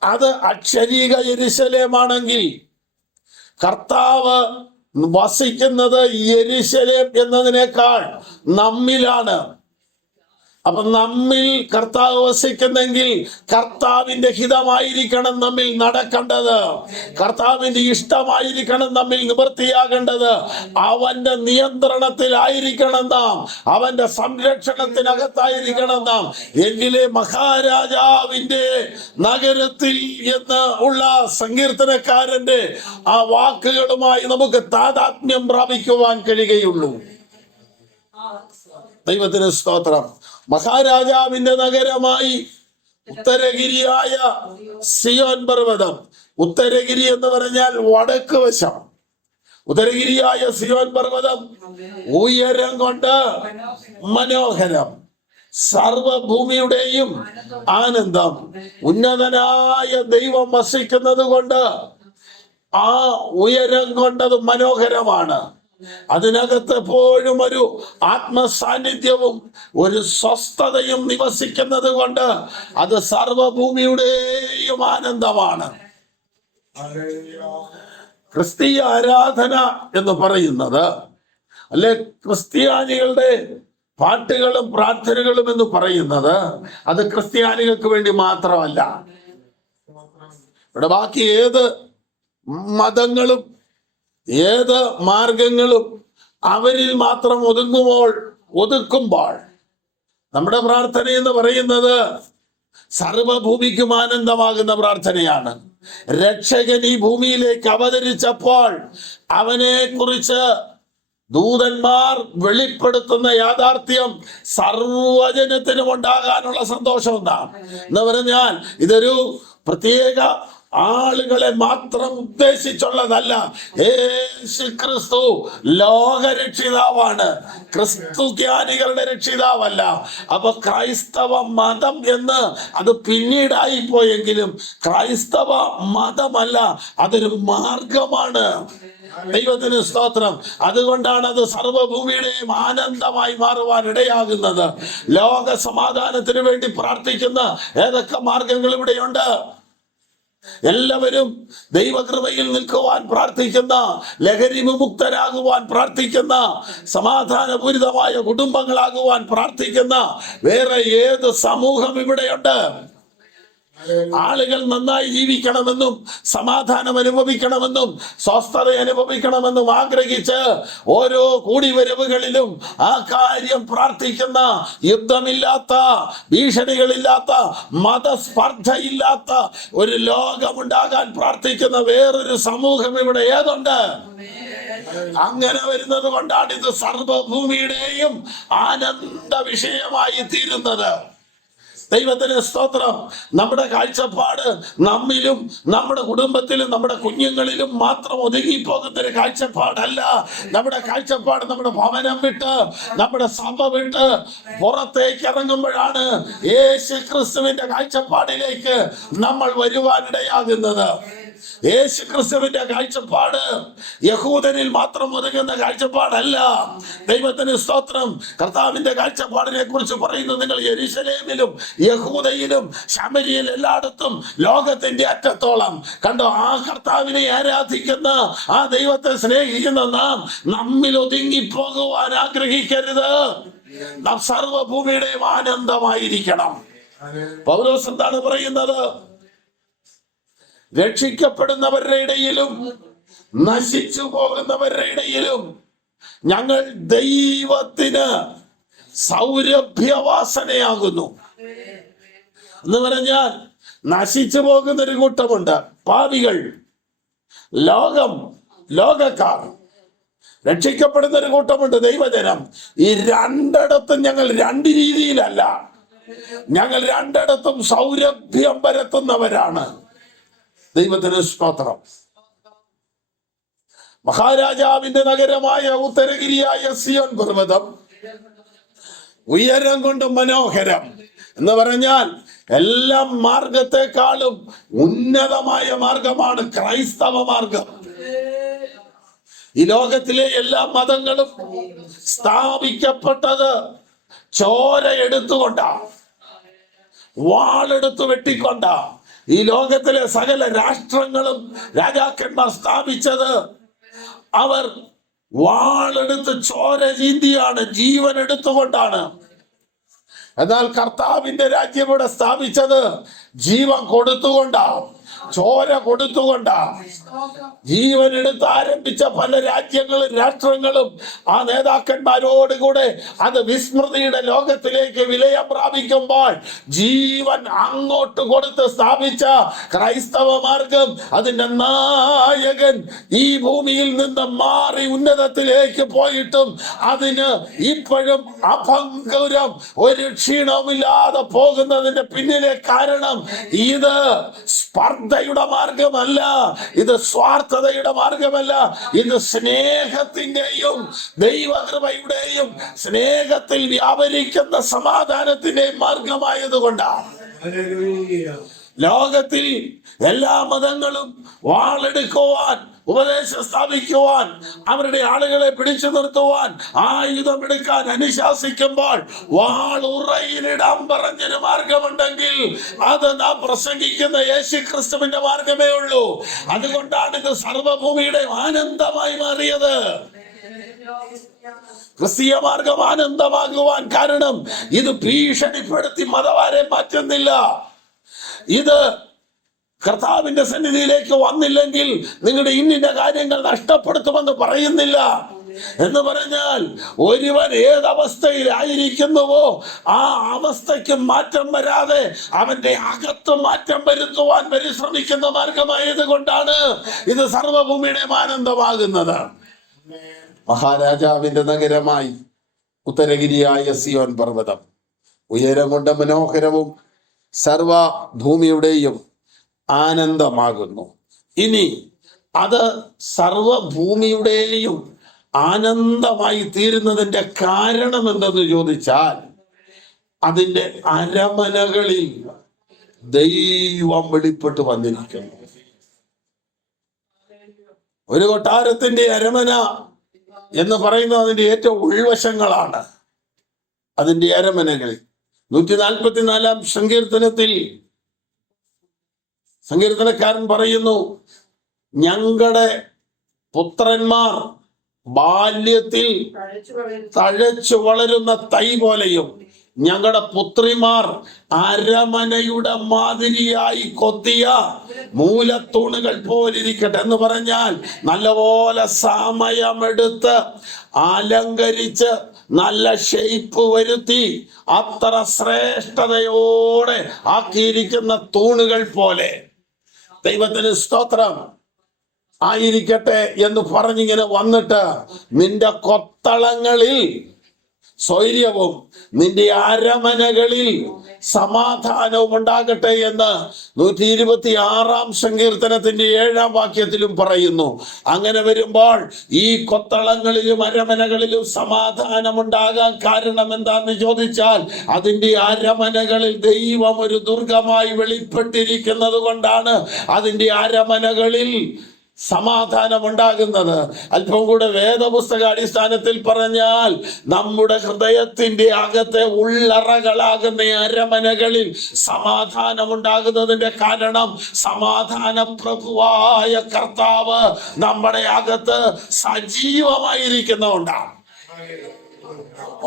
അത് അക്ഷരീക യെരൂശലേമാണെങ്കിൽ കർത്താവ് വസിക്കുന്നത് യെരൂശലേം എന്നതിനേക്കാൾ നമ്മിലാണ്. അപ്പൊ നമ്മിൽ കർത്താവ് വസിക്കുന്നെങ്കിൽ കർത്താവിന്റെ ഹിതമായിരിക്കണം നമ്മിൽ നടക്കേണ്ടത്, കർത്താവിന്റെ ഇഷ്ടമായിരിക്കണം നമ്മിൽ നിവൃത്തിയാകേണ്ടത്. അവന്റെ നിയന്ത്രണത്തിലായിരിക്കണം നാം, അവന്റെ സംരക്ഷണത്തിനകത്തായിരിക്കണം നാം. എങ്കിലേ മഹാരാജാവിന്റെ നഗരത്തിൽ എന്ന് ഉള്ള സങ്കീർത്തനക്കാരന്റെ ആ വാക്കുകളുമായി നമുക്ക് താദാത്മ്യം പ്രാപിക്കുവാൻ കഴിയുകയുള്ളൂ. ദൈവത്തിന് സ്തോത്രം. മഹാരാജാവിന്റെ നഗരമായി ഉത്തരഗിരിയായ സിയോൻ പർവ്വതം. ഉത്തരഗിരി എന്ന് പറഞ്ഞാൽ വടക്ക് വശം. ഉത്തരഗിരിയായ സിയോൻ പർവ്വതം ഉയരം കൊണ്ട് മനോഹരം, സർവഭൂമിയുടെയും ആനന്ദം. ഉന്നതനായ ദൈവം വസിക്കുന്നത് കൊണ്ട് ആ ഉയരം കൊണ്ടത് മനോഹരമാണ്. അതിനകത്ത് എപ്പോഴും ഒരു ആത്മസാന്നിധ്യവും ഒരു സ്വസ്ഥതയും നിവസിക്കുന്നത് കൊണ്ട് അത് സർവഭൂമിയുടെയും ആനന്ദമാണ്. ക്രിസ്തീയ ആരാധന എന്ന് പറയുന്നത്, അല്ലെ ക്രിസ്ത്യാനികളുടെ പാട്ടുകളും പ്രാർത്ഥനകളും എന്ന് പറയുന്നത്, അത് ക്രിസ്ത്യാനികൾക്ക് വേണ്ടി മാത്രമല്ല. ഇവിടെ ബാക്കി ഏത് മതങ്ങളും ഏത് മാർഗങ്ങളും അവരിൽ മാത്രം ഒതുക്കുമ്പോൾ നമ്മുടെ പ്രാർത്ഥന എന്ന് പറയുന്നത് സർവഭൂമിക്കും ആനന്ദമാകുന്ന പ്രാർത്ഥനയാണ്. രക്ഷകൻ ഈ ഭൂമിയിലേക്ക് അവതരിച്ചപ്പോൾ അവനെ കുറിച്ച് ദൂതന്മാർ വെളിപ്പെടുത്തുന്ന യാഥാർത്ഥ്യം സർവജനത്തിനും ഉണ്ടാകാനുള്ള സന്തോഷം എന്ന് പറഞ്ഞാൽ ഇതൊരു പ്രത്യേക ആളുകളെ മാത്രം ഉദ്ദേശിച്ചുള്ളതല്ല. യേശു ക്രിസ്തു ലോകരക്ഷിതാവാണ്, ക്രിസ്തുജ്ഞാനികളുടെ രക്ഷിതാവല്ല. അപ്പൊ ക്രൈസ്തവ മതം എന്ന് അത് പിന്നീടായി പോയെങ്കിലും ക്രൈസ്തവ മതമല്ല, അതൊരു മാർഗമാണ്. ദൈവത്തിന് സ്തോത്രം. അതുകൊണ്ടാണ് അത് സർവഭൂമിയുടെയും ആനന്ദമായി മാറുവാൻ ഇടയാകുന്നത്. ലോക സമാധാനത്തിന് വേണ്ടി പ്രാർത്ഥിക്കുന്ന ഏതൊക്കെ മാർഗങ്ങൾ ഇവിടെയുണ്ട്. എല്ലാവരും ദൈവകൃപയിൽ നിൽക്കുവാൻ പ്രാർത്ഥിക്കുന്ന, ലഹരി വിമുക്തരാകുവാൻ പ്രാർത്ഥിക്കുന്ന, സമാധാനപൂരിതമായ കുടുംബങ്ങളാകുവാൻ പ്രാർത്ഥിക്കുന്ന വേറെ ഏത് സമൂഹം ഇവിടെയുണ്ട്? ആളുകൾ നന്നായി ജീവിക്കണമെന്നും സമാധാനം അനുഭവിക്കണമെന്നും സ്വസ്ഥത അനുഭവിക്കണമെന്നും ആഗ്രഹിച്ച് ഓരോ കൂടിവരവുകളിലും ആ കാര്യം പ്രാർത്ഥിക്കുന്ന, യുദ്ധമില്ലാത്ത, ഭീഷണികളില്ലാത്ത, മതസ്പർദ്ധയില്ലാത്ത ഒരു ലോകമുണ്ടാകാൻ പ്രാർത്ഥിക്കുന്ന വേറൊരു സമൂഹം ഇവിടെ ഏതുണ്ട്? അങ്ങനെ വരുന്നത് കൊണ്ടാണ് ഇത് സർവഭൂമിയുടെയും ആനന്ദ വിഷയമായി തീരുന്നത്. ദൈവത്തിന് സ്തോത്രം. നമ്മുടെ കാഴ്ചപ്പാട് നമ്മിലും നമ്മുടെ കുടുംബത്തിലും നമ്മുടെ കുഞ്ഞുങ്ങളിലും മാത്രം ഒതുങ്ങിപ്പോകുന്ന ഒരു കാഴ്ചപ്പാടല്ല. നമ്മുടെ കാഴ്ചപ്പാട് നമ്മുടെ ഭവനം വിട്ട്, നമ്മുടെ സഭ വിട്ട് പുറത്തേക്ക് ഇറങ്ങുമ്പോഴാണ് യേശു ക്രിസ്തുവിന്റെ കാഴ്ചപ്പാടിലേക്ക് നമ്മൾ വരുവാനിടയാകുന്നത്. യേശു ക്രിസ്തുവിന്റെ കാഴ്ചപ്പാട് യഹൂദനിൽ മാത്രം ഒതുങ്ങുന്ന കാഴ്ചപ്പാടല്ല. ദൈവത്തിന് സ്തോത്രം. കർത്താവിന്റെ കാഴ്ചപ്പാടിനെ കുറിച്ച് പറയുന്നു, നിങ്ങൾ യെരൂശലേമിലും യഹൂദയിലും ശമരിയിൽ എല്ലായിടത്തും ലോകത്തിന്റെ അറ്റത്തോളം കണ്ടോ. ആ കർത്താവിനെ ആരാധിക്കുന്ന, ആ ദൈവത്തെ സ്നേഹിക്കുന്ന നാം നമ്മിൽ ഒതുങ്ങിപ്പോകുവാൻ ആഗ്രഹിക്കരുത്. നാം സർവഭൂമിയുടെയും ആനന്ദമായിരിക്കണം. പൗലോസ് എന്താണ് പറയുന്നത്? രക്ഷിക്കപ്പെടുന്നവരുടെ ഇടയിലും നശിച്ചു പോകുന്നവരുടെ ഇടയിലും ഞങ്ങൾ ദൈവത്തിന് സൗരഭ്യവാസനയാകുന്നു എന്ന് പറഞ്ഞാൽ, നശിച്ചു പോകുന്ന ഒരു കൂട്ടമുണ്ട്, പാപികൾ, ലോകക്കാർ. രക്ഷിക്കപ്പെടുന്ന ഒരു കൂട്ടമുണ്ട്, ദൈവജനം. ഈ രണ്ടിടത്തും ഞങ്ങൾ രണ്ട് രീതിയിലല്ല, ഞങ്ങൾ രണ്ടിടത്തും സൗരഭ്യം പരത്തുന്നവരാണ്. ദൈവത്തിന് സ്തോത്രം. മഹാരാജാവിന്റെ നഗരമായ ഉത്തരഗിരിയായ സിയോൻ പർവ്വതം ഉയരം കൊണ്ട് മനോഹരം എന്ന് പറഞ്ഞാൽ എല്ലാ മാർഗത്തെക്കാളും ഉന്നതമായ മാർഗമാണ് ക്രൈസ്തവ മാർഗം. ഈ ലോകത്തിലെ എല്ലാ മതങ്ങളും സ്ഥാപിക്കപ്പെട്ടത് ചോര എടുത്തുകൊണ്ടാണ്, വാളെടുത്ത് വെട്ടിക്കൊണ്ടാണ്. ഈ ലോകത്തിലെ സകല രാഷ്ട്രങ്ങളും രാജാക്കന്മാർ സ്ഥാപിച്ചത് അവർ വാളെടുത്ത് ചോര ചീന്തിയാണ്, ജീവൻ എടുത്തുകൊണ്ടാണ്. എന്നാൽ കർത്താവിന്റെ രാജ്യം ഇവിടെ സ്ഥാപിച്ചത് ജീവൻ കൊടുത്തുകൊണ്ടാണ്, ചോര കൊടുത്തുകൊണ്ടാണ്. ജീവൻ എടുത്ത് ആരംഭിച്ച പല രാജ്യങ്ങളും രാഷ്ട്രങ്ങളും ആ നേതാക്കന്മാരോടുകൂടെ അത് വിസ്മൃതിയുടെ ലോകത്തിലേക്ക് വിലയം പ്രാപിക്കുമ്പോൾ ജീവൻ അങ്ങോട്ട് കൊടുത്ത് സ്ഥാപിച്ച ക്രൈസ്തവ മാർഗം, അതിന്റെ നായകൻ ഈ ഭൂമിയിൽ നിന്ന് മാറി ഉന്നതത്തിലേക്ക് പോയിട്ടും അതിന് ഇപ്പോഴും അഭംഗുരം ഒരു ക്ഷീണവുമില്ലാതെ പോകുന്നതിന്റെ പിന്നിലെ കാരണം ഇത് സ്പർദ്ധയുടെ മാർഗമല്ല, ഇത് സ്വാർത്ഥതയുടെ മാർഗമല്ല, ഇത് സ്നേഹത്തിന്റെയും ദൈവകൃപയുടെയും സ്നേഹത്തിൽ വ്യാപരിക്കുന്ന സമാധാനത്തിന്റെയും മാർഗമായതുകൊണ്ടാണ്. ലോകത്തിൽ എല്ലാ മതങ്ങളും വാളെടുക്കുവാൻ, ഉപദേശം സ്ഥാപിക്കുവാൻ, അവരുടെ ആളുകളെ പിടിച്ചു നിർത്തുവാൻ, ആയുധമെടുക്കാൻ അനുശാസിക്കുമ്പോൾ വാളുറയിലിടാൻ പറഞ്ഞൊരു മാർഗമുണ്ടെങ്കിൽ അത് നാം പ്രസംഗിക്കുന്ന യേശു ക്രിസ്തുവിന്റെ മാർഗമേ ഉള്ളൂ. അതുകൊണ്ടാണ് ഇത് സർവഭൂമിയുടെ ആനന്ദമായി മാറിയത്. ക്രിസ്തീയ മാർഗം ആനന്ദമാകുവാൻ കാരണം ഇത് ഭീഷണിപ്പെടുത്തി മതവാരെ മാറ്റുന്നില്ല. ഇത് കർത്താവിന്റെ സന്നിധിയിലേക്ക് വന്നില്ലെങ്കിൽ നിങ്ങളുടെ ഇന്നിന്റെ കാര്യങ്ങൾ നഷ്ടപ്പെടുത്തുമെന്ന് പറയുന്നില്ല. എന്ന് പറഞ്ഞാൽ ഒരുവൻ ഏതവസ്ഥയിലായിരിക്കുന്നുവോ ആ അവസ്ഥയ്ക്ക് മാറ്റം വരാതെ അവന്റെ അകത്ത് മാറ്റം വരുത്തുവാൻ പരിശ്രമിക്കുന്ന മാർഗമായത് കൊണ്ടാണ് ഇത് സർവഭൂമിയുടെ ആനന്ദമാകുന്നത്. മഹാരാജാവിന്റെ നഗരമായി ഉത്തരഗിരിയായ സിയോൻ പർവ്വതം ഉയരം കൊണ്ട് മനോഹരവും സർവഭൂമിയുടെയും ആനന്ദമാകുന്നു. ഇനി അത് സർവഭൂമിയുടെയും ആനന്ദമായി തീരുന്നതിന്റെ കാരണം എന്തെന്ന് ചോദിച്ചാൽ, അതിന്റെ അരമനകളിൽ ദൈവം വെളിപ്പെട്ട് വന്നിരിക്കുന്നു. ഒരു കൊട്ടാരത്തിന്റെ അരമന എന്ന് പറയുന്നത് അതിന്റെ ഏറ്റവും ഉൾവശങ്ങളാണ്. അതിന്റെ അരമനകളിൽ 144 സങ്കീർത്തനത്തിൽ സങ്കീർത്തനക്കാരൻ പറയുന്നു, ഞങ്ങളുടെ പുത്രന്മാർ ബാല്യത്തിൽ തഴച്ചു വളരുന്ന തൈ പോലെയും ഞങ്ങളുടെ പുത്രിമാർ അരമനയുടെ മാതിരിയായി കൊത്തിയ മൂലത്തൂണുകൾ പോലിരിക്കട്ടെ എന്ന് പറഞ്ഞാൽ നല്ലപോലെ സമയമെടുത്ത് അലങ്കരിച്ച് നല്ല ഷേപ്പ് വരുത്തി അത്ര ശ്രേഷ്ഠതയോടെ ആക്കിയിരിക്കുന്ന തൂണുകൾ പോലെ ദൈവത്തിന് സ്തോത്രം ആയിരിക്കട്ടെ എന്ന് പറഞ്ഞിങ്ങനെ വന്നിട്ട് നിന്റെ കൊത്തളങ്ങളിൽ സ്വൈര്യവും നിന്റെ അരമനകളിൽ സമാധാനവും ഉണ്ടാകട്ടെ എന്ന് 126 സങ്കീർത്തനത്തിന്റെ 7-ാം വാക്യത്തിലും പറയുന്നു. അങ്ങനെ വരുമ്പോൾ ഈ കൊത്തളങ്ങളിലും അരമനകളിലും സമാധാനം ഉണ്ടാകാൻ കാരണം എന്താന്ന് ചോദിച്ചാൽ അതിന്റെ അരമനകളിൽ ദൈവം ഒരു ദുർഗമായി വെളിപ്പെട്ടിരിക്കുന്നത് കൊണ്ടാണ് അതിന്റെ അരമനകളിൽ സമാധാനം ഉണ്ടാകുന്നത്. അല്പം കൂടെ വേദപുസ്തക അടിസ്ഥാനത്തിൽ പറഞ്ഞാൽ നമ്മുടെ ഹൃദയത്തിന്റെ അകത്തെ ഉള്ളറകളാകുന്ന അരമനകളിൽ സമാധാനം ഉണ്ടാകുന്നതിന്റെ കാരണം സമാധാന പ്രഭുവായ കർത്താവ് നമ്മുടെ അകത്ത് സജീവമായിരിക്കുന്നതുകൊണ്ടാണ്.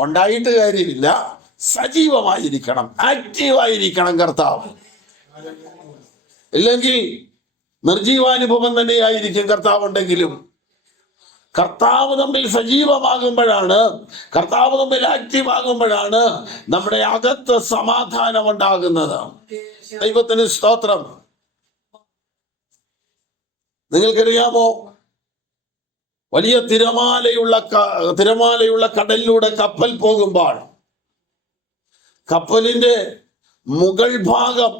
ഉണ്ടായിട്ട് കാര്യമില്ല, സജീവമായിരിക്കണം, ആക്റ്റീവായിരിക്കണം കർത്താവ്. ഇല്ലെങ്കിൽ നിർജീവാനുഭവം തന്നെയായിരിക്കും കർത്താവ് ഉണ്ടെങ്കിലും. കർത്താവ് തമ്മിൽ സജീവമാകുമ്പോഴാണ്, കർത്താവ് തമ്മിൽ ആക്റ്റീവ് ആകുമ്പോഴാണ് നമ്മുടെ അകത്ത് സമാധാനം ഉണ്ടാകുന്നത്. ദൈവത്തിന് സ്തോത്രം. നിങ്ങൾക്കറിയാമോ, വലിയ തിരമാലയുള്ള കടലിലൂടെ കപ്പൽ പോകുമ്പോൾ കപ്പലിന്റെ മുകൾ ഭാഗം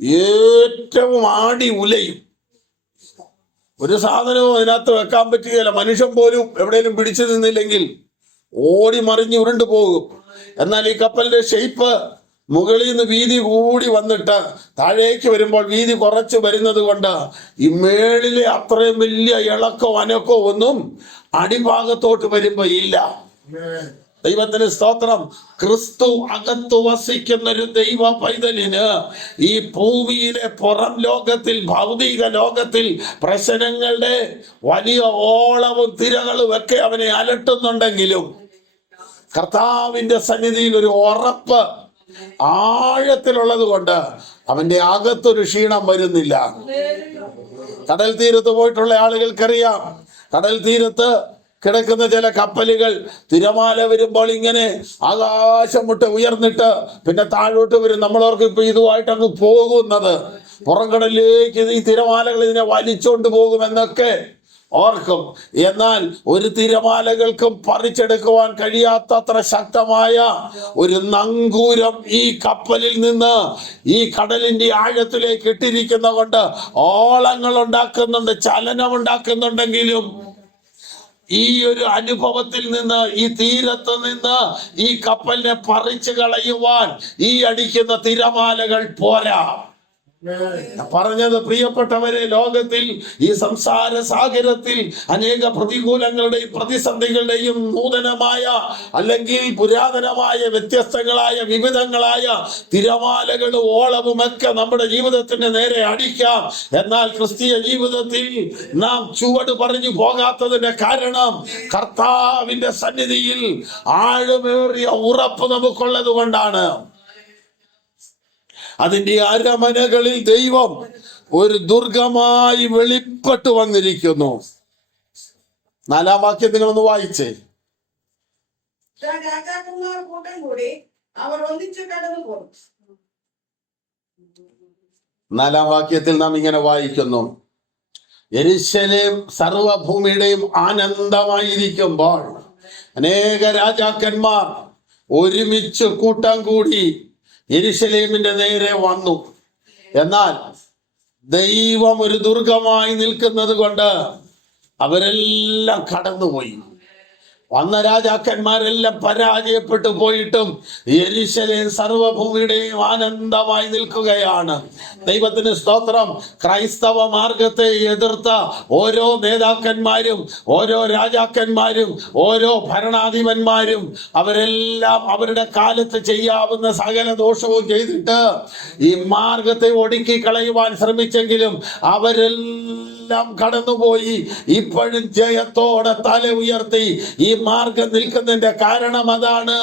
ഏറ്റവും ആടി ഉലയും. ഒരു സാധനവും അതിനകത്ത് വെക്കാൻ പറ്റുകയില്ല. മനുഷ്യൻ പോലും എവിടെയെങ്കിലും പിടിച്ചു നിന്നില്ലെങ്കിൽ ഓടി മറിഞ്ഞ് ഉരുണ്ടു പോകും. എന്നാൽ ഈ കപ്പലിന്റെ ഷേപ്പ് മുകളിൽ നിന്ന് വീതി കൂടി വന്നിട്ട് താഴേക്ക് വരുമ്പോൾ വീതി കുറച്ച് വരുന്നത് കൊണ്ട് ഈ മേളിലെ അത്രയും വലിയ ഇളക്കോ അനക്കോ ഒന്നും അടിഭാഗത്തോട്ട് വരുമ്പോ ഇല്ല. ദൈവത്തിന് സ്തോത്രം. ക്രിസ്തു അകത്തു വസിക്കുന്ന ഒരു ദൈവ പൈതലിന് ഈ ഭൂമിയിലെ പുറം ലോകത്തിൽ, ഭൗതിക ലോകത്തിൽ പ്രശ്നങ്ങളുടെ വലിയ ഓളവും തിരകളും ഒക്കെ അവനെ അലട്ടുന്നുണ്ടെങ്കിലും കർത്താവിന്റെ സന്നിധിയിൽ ഒരു ഉറപ്പ് ആഴത്തിലുള്ളത് കൊണ്ട് അവന്റെ അകത്തൊരു ക്ഷീണം വരുന്നില്ല. കടൽ തീരത്ത് പോയിട്ടുള്ള ആളുകൾക്കറിയാം, കടൽ തീരത്ത് കിടക്കുന്ന ചില കപ്പലുകൾ തിരമാല വരുമ്പോൾ ഇങ്ങനെ ആകാശം മുട്ട് ഉയർന്നിട്ട് പിന്നെ താഴോട്ട് വരും. നമ്മളോർക്ക് ഇപ്പൊ ഇതുമായിട്ട് അങ്ങ് പോകുന്നത് പുറംകടലിലേക്ക് ഈ തിരമാലകൾ ഇതിനെ വലിച്ചോണ്ട് പോകുമെന്നൊക്കെ ഓർക്കും. എന്നാൽ ഒരു തിരമാലകൾക്കും പറിച്ചെടുക്കുവാൻ കഴിയാത്തത്ര ശക്തമായ ഒരു നങ്കൂരം ഈ കപ്പലിൽ നിന്ന് ഈ കടലിന്റെ ആഴത്തിലേക്ക് ഇട്ടിരിക്കുന്ന കൊണ്ട് ഓളങ്ങൾ ഉണ്ടാക്കുന്നുണ്ട്, ചലനം ഉണ്ടാക്കുന്നുണ്ടെങ്കിലും ഈ ഒരു അനുഭവത്തിൽ നിന്ന്, ഈ തീരത്ത് നിന്ന് ഈ കപ്പലിനെ പറിച്ചു കളയുവാൻ ഈ അടിക്കുന്ന തിരമാലകൾ പോരാ. പറഞ്ഞത് പ്രിയപ്പെട്ടവരെ, ലോകത്തിൽ ഈ സംസാര സാഗരത്തിൽ അനേക പ്രതികൂലങ്ങളുടെയും പ്രതിസന്ധികളുടെയും നൂതനമായ അല്ലെങ്കിൽ പുരാതനമായ വ്യത്യസ്തങ്ങളായ വിവിധങ്ങളായ തിരമാലകളും ഓളവുമൊക്കെ നമ്മുടെ ജീവിതത്തിന് നേരെ അടിക്കാം. എന്നാൽ ക്രിസ്തീയ ജീവിതത്തിൽ നാം ചുവട് പറഞ്ഞു പോകാത്തതിന്റെ കാരണം കർത്താവിന്റെ സന്നിധിയിൽ ആഴമേറിയ ഉറപ്പ് നമുക്കുള്ളത് കൊണ്ടാണ്. അതിന്റെ അരമനകളിൽ ദൈവം ഒരു ദുർഗമായി വെളിപ്പെട്ടു വന്നിരിക്കുന്നു. 4-ാം വാക്യം നിങ്ങളൊന്ന് വായിച്ചേ. അവർ ഒന്നിച്ചു കടന്നു പോകും. 4-ാം വാക്യത്തിൽ നാം ഇങ്ങനെ വായിക്കുന്നു, യെരൂശലേം സർവഭൂമിയുടെയും ആനന്ദമായിരിക്കുമ്പോൾ അനേക രാജാക്കന്മാർ ഒരുമിച്ച് കൂട്ടം കൂടി യെരൂശലേമിന്റെ നേരെ വന്നു. എന്നാൽ ദൈവം ഒരു ദുർഗമായി നിൽക്കുന്നത് കൊണ്ട് അവരെല്ലാം കടന്നുപോയി. വന്ന രാജാക്കന്മാരെല്ലാം പരാജയപ്പെട്ടു പോയിട്ടും യെരൂശലേം സർവഭൂമിയുടെയും ആനന്ദമായി നിൽക്കുകയാണ്. ദൈവത്തിന് സ്തോത്രം. ക്രൈസ്തവ മാർഗത്തെ എതിർത്ത ഓരോ നേതാക്കന്മാരും, ഓരോ രാജാക്കന്മാരും, ഓരോ ഭരണാധിപന്മാരും അവരെല്ലാം അവരുടെ കാലത്ത് ചെയ്യാവുന്ന സകല ദോഷവും ചെയ്തിട്ട് ഈ മാർഗത്തെ ഒടുക്കി കളയുവാൻ ശ്രമിച്ചെങ്കിലും അവരെല്ലാം എല്ലാം കടന്നുപോയി ഇപ്പോഴും ജയത്തോടെ തല ഉയർത്തി ഈ മാർഗം നിൽക്കുന്നതിന്റെ കാരണം അതാണ്.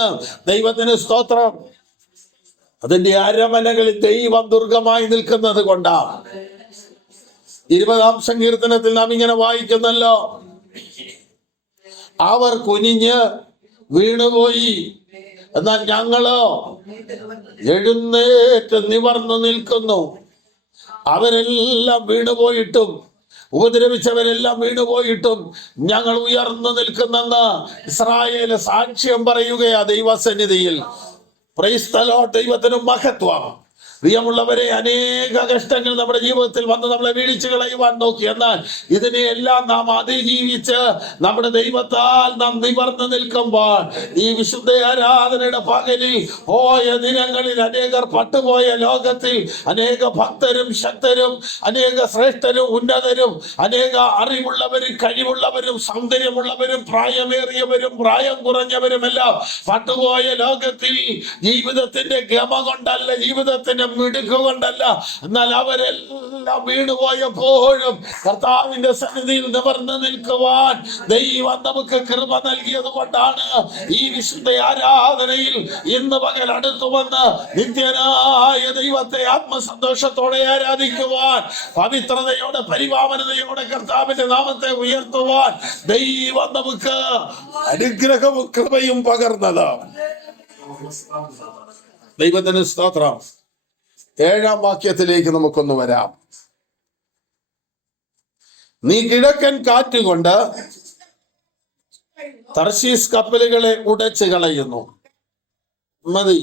ദൈവത്തിന് സ്തോത്രം. അതിന്റെ അരമനകളിൽ ദൈവം ദുർഗമായി നിൽക്കുന്നത് കൊണ്ടാണ്. 20-ാം സങ്കീർത്തനത്തിൽ നാം ഇങ്ങനെ വായിക്കുന്നല്ലോ, അവർ കുനിഞ്ഞ് വീണുപോയി, എന്നാൽ ഞങ്ങളോ എഴുന്നേറ്റ് നിവർന്നു നിൽക്കുന്നു. അവരെല്ലാം വീണുപോയിട്ടും, ഉപദ്രവിച്ചവരെല്ലാം വീണുപോയിട്ടും ഞങ്ങൾ ഉയർന്നു നിൽക്കുന്നെന്ന് ഇസ്രായേല് സാക്ഷ്യം പറയുകയാ ദൈവസന്നിധിയിൽ. Praise the Lord. ദൈവത്തിന് മഹത്വം. പ്രിയമുള്ളവരെ, അനേക കഷ്ടങ്ങൾ നമ്മുടെ ജീവിതത്തിൽ വന്ന് നമ്മളെ വീഴ്ച കളയുവാൻ നോക്കി. എന്നാൽ ഇതിനെയെല്ലാം നാം അതിജീവിച്ച് നമ്മുടെ ദൈവത്താൽ നാം നിവർന്നു നിൽക്കുമ്പോൾ ഈ വിശുദ്ധ ആരാധനയുടെ പകലിൽ പോയ ദിനങ്ങളിൽ അനേകർ പട്ടുപോയ ലോകത്തിൽ അനേക ഭക്തരും ശക്തരും അനേക ശ്രേഷ്ഠരും ഉന്നതരും അനേക അറിവുള്ളവരും കഴിവുള്ളവരും സൗന്ദര്യമുള്ളവരും പ്രായമേറിയവരും പ്രായം കുറഞ്ഞവരുമെല്ലാം പട്ടുപോയ ലോകത്തിൽ ജീവിതത്തിന്റെ ഗമ കൊണ്ടല്ല, ജീവിതത്തിന്റെ മിടുക്ക് കൊണ്ടല്ല, എന്നാൽ അവരെല്ലാം വീണുപോയപ്പോഴും കർത്താവിന്റെ സന്നിധിയിൽ നിവർന്നു നിൽക്കുവാൻ ദൈവം നമുക്ക് കൃപ നൽകിയത് കൊണ്ടാണ് ഈ വിശുദ്ധ ആരാധനയിൽ ഇന്ന് പകൽ അടുത്തു വന്ന് നിത്യനായ ദൈവത്തെ ആത്മസന്തോഷത്തോടെ ആരാധിക്കുവാൻ, പവിത്രതയോടെ പരിപാവനതയോടെ കർത്താവിന്റെ നാമത്തെ ഉയർത്തുവാൻ ദൈവം നമുക്ക് അനുഗ്രഹവും കൃപയും പകർന്നത്. ദൈവത്തിന് സ്തോത്രം. 7-ാം വാക്യത്തിലേക്ക് നമുക്കൊന്ന് വരാം. നീ കിഴക്കൻ കാറ്റുകൊണ്ട് തർശീസ് കപ്പലുകളെ ഉടച്ചു കളയുന്നു. മതി.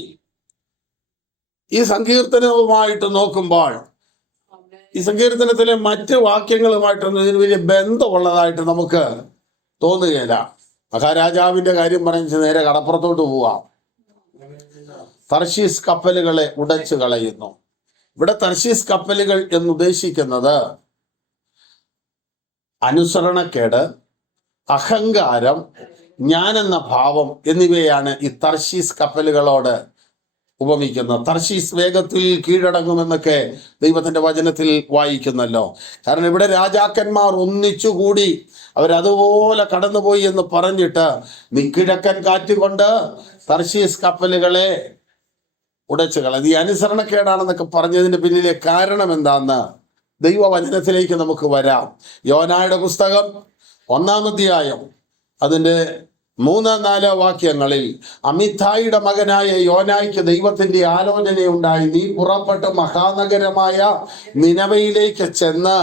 ഈ സങ്കീർത്തനവുമായിട്ട് നോക്കുമ്പോൾ ഈ സങ്കീർത്തനത്തിലെ മറ്റ് വാക്യങ്ങളുമായിട്ടൊന്നും ഇതിന് വലിയ ബന്ധമുള്ളതായിട്ട് നമുക്ക് തോന്നുകയില്ല. മഹാരാജാവിന്റെ കാര്യം പറഞ്ഞ് നേരെ കടപ്പുറത്തോട്ട് പോവാം. തർശീസ് കപ്പലുകളെ ഉടച്ചു കളയുന്നു. ഇവിടെ തർശീസ് കപ്പലുകൾ എന്നുദ്ദേശിക്കുന്നത് അനുസരണക്കേട്, അഹങ്കാരം, ഞാനെന്ന ഭാവം എന്നിവയാണ് ഈ തർശീസ് കപ്പലുകളോട് ഉപമിക്കുന്നത്. തർശീസ് വേഗത്തിൽ കീഴടങ്ങുമെന്നൊക്കെ ദൈവത്തിന്റെ വചനത്തിൽ വായിക്കുന്നല്ലോ. കാരണം ഇവിടെ രാജാക്കന്മാർ ഒന്നിച്ചുകൂടി അവരതുപോലെ കടന്നുപോയി എന്ന് പറഞ്ഞിട്ട് നീ കിഴക്കൻ കാറ്റുകൊണ്ട് തർശീസ് കപ്പലുകളെ ഉടച്ചുകൾ. ഈ അനുസരണക്കേടാണെന്നൊക്കെ പറഞ്ഞതിന്റെ പിന്നിലെ കാരണം എന്താന്ന് ദൈവവചനത്തിലേക്ക് നമുക്ക് വരാം. യോനായുടെ പുസ്തകം 1-ാം അധ്യായം അതിന്റെ 3-4 വാക്യങ്ങളിൽ അമിത്തായിയുടെ മകനായ യോനായ്ക്ക് ദൈവത്തിന്റെ ആലോചനയുണ്ടായി. നീ പുറപ്പെട്ട് മഹാനഗരമായ നിനവയിലേക്ക് ചെന്ന്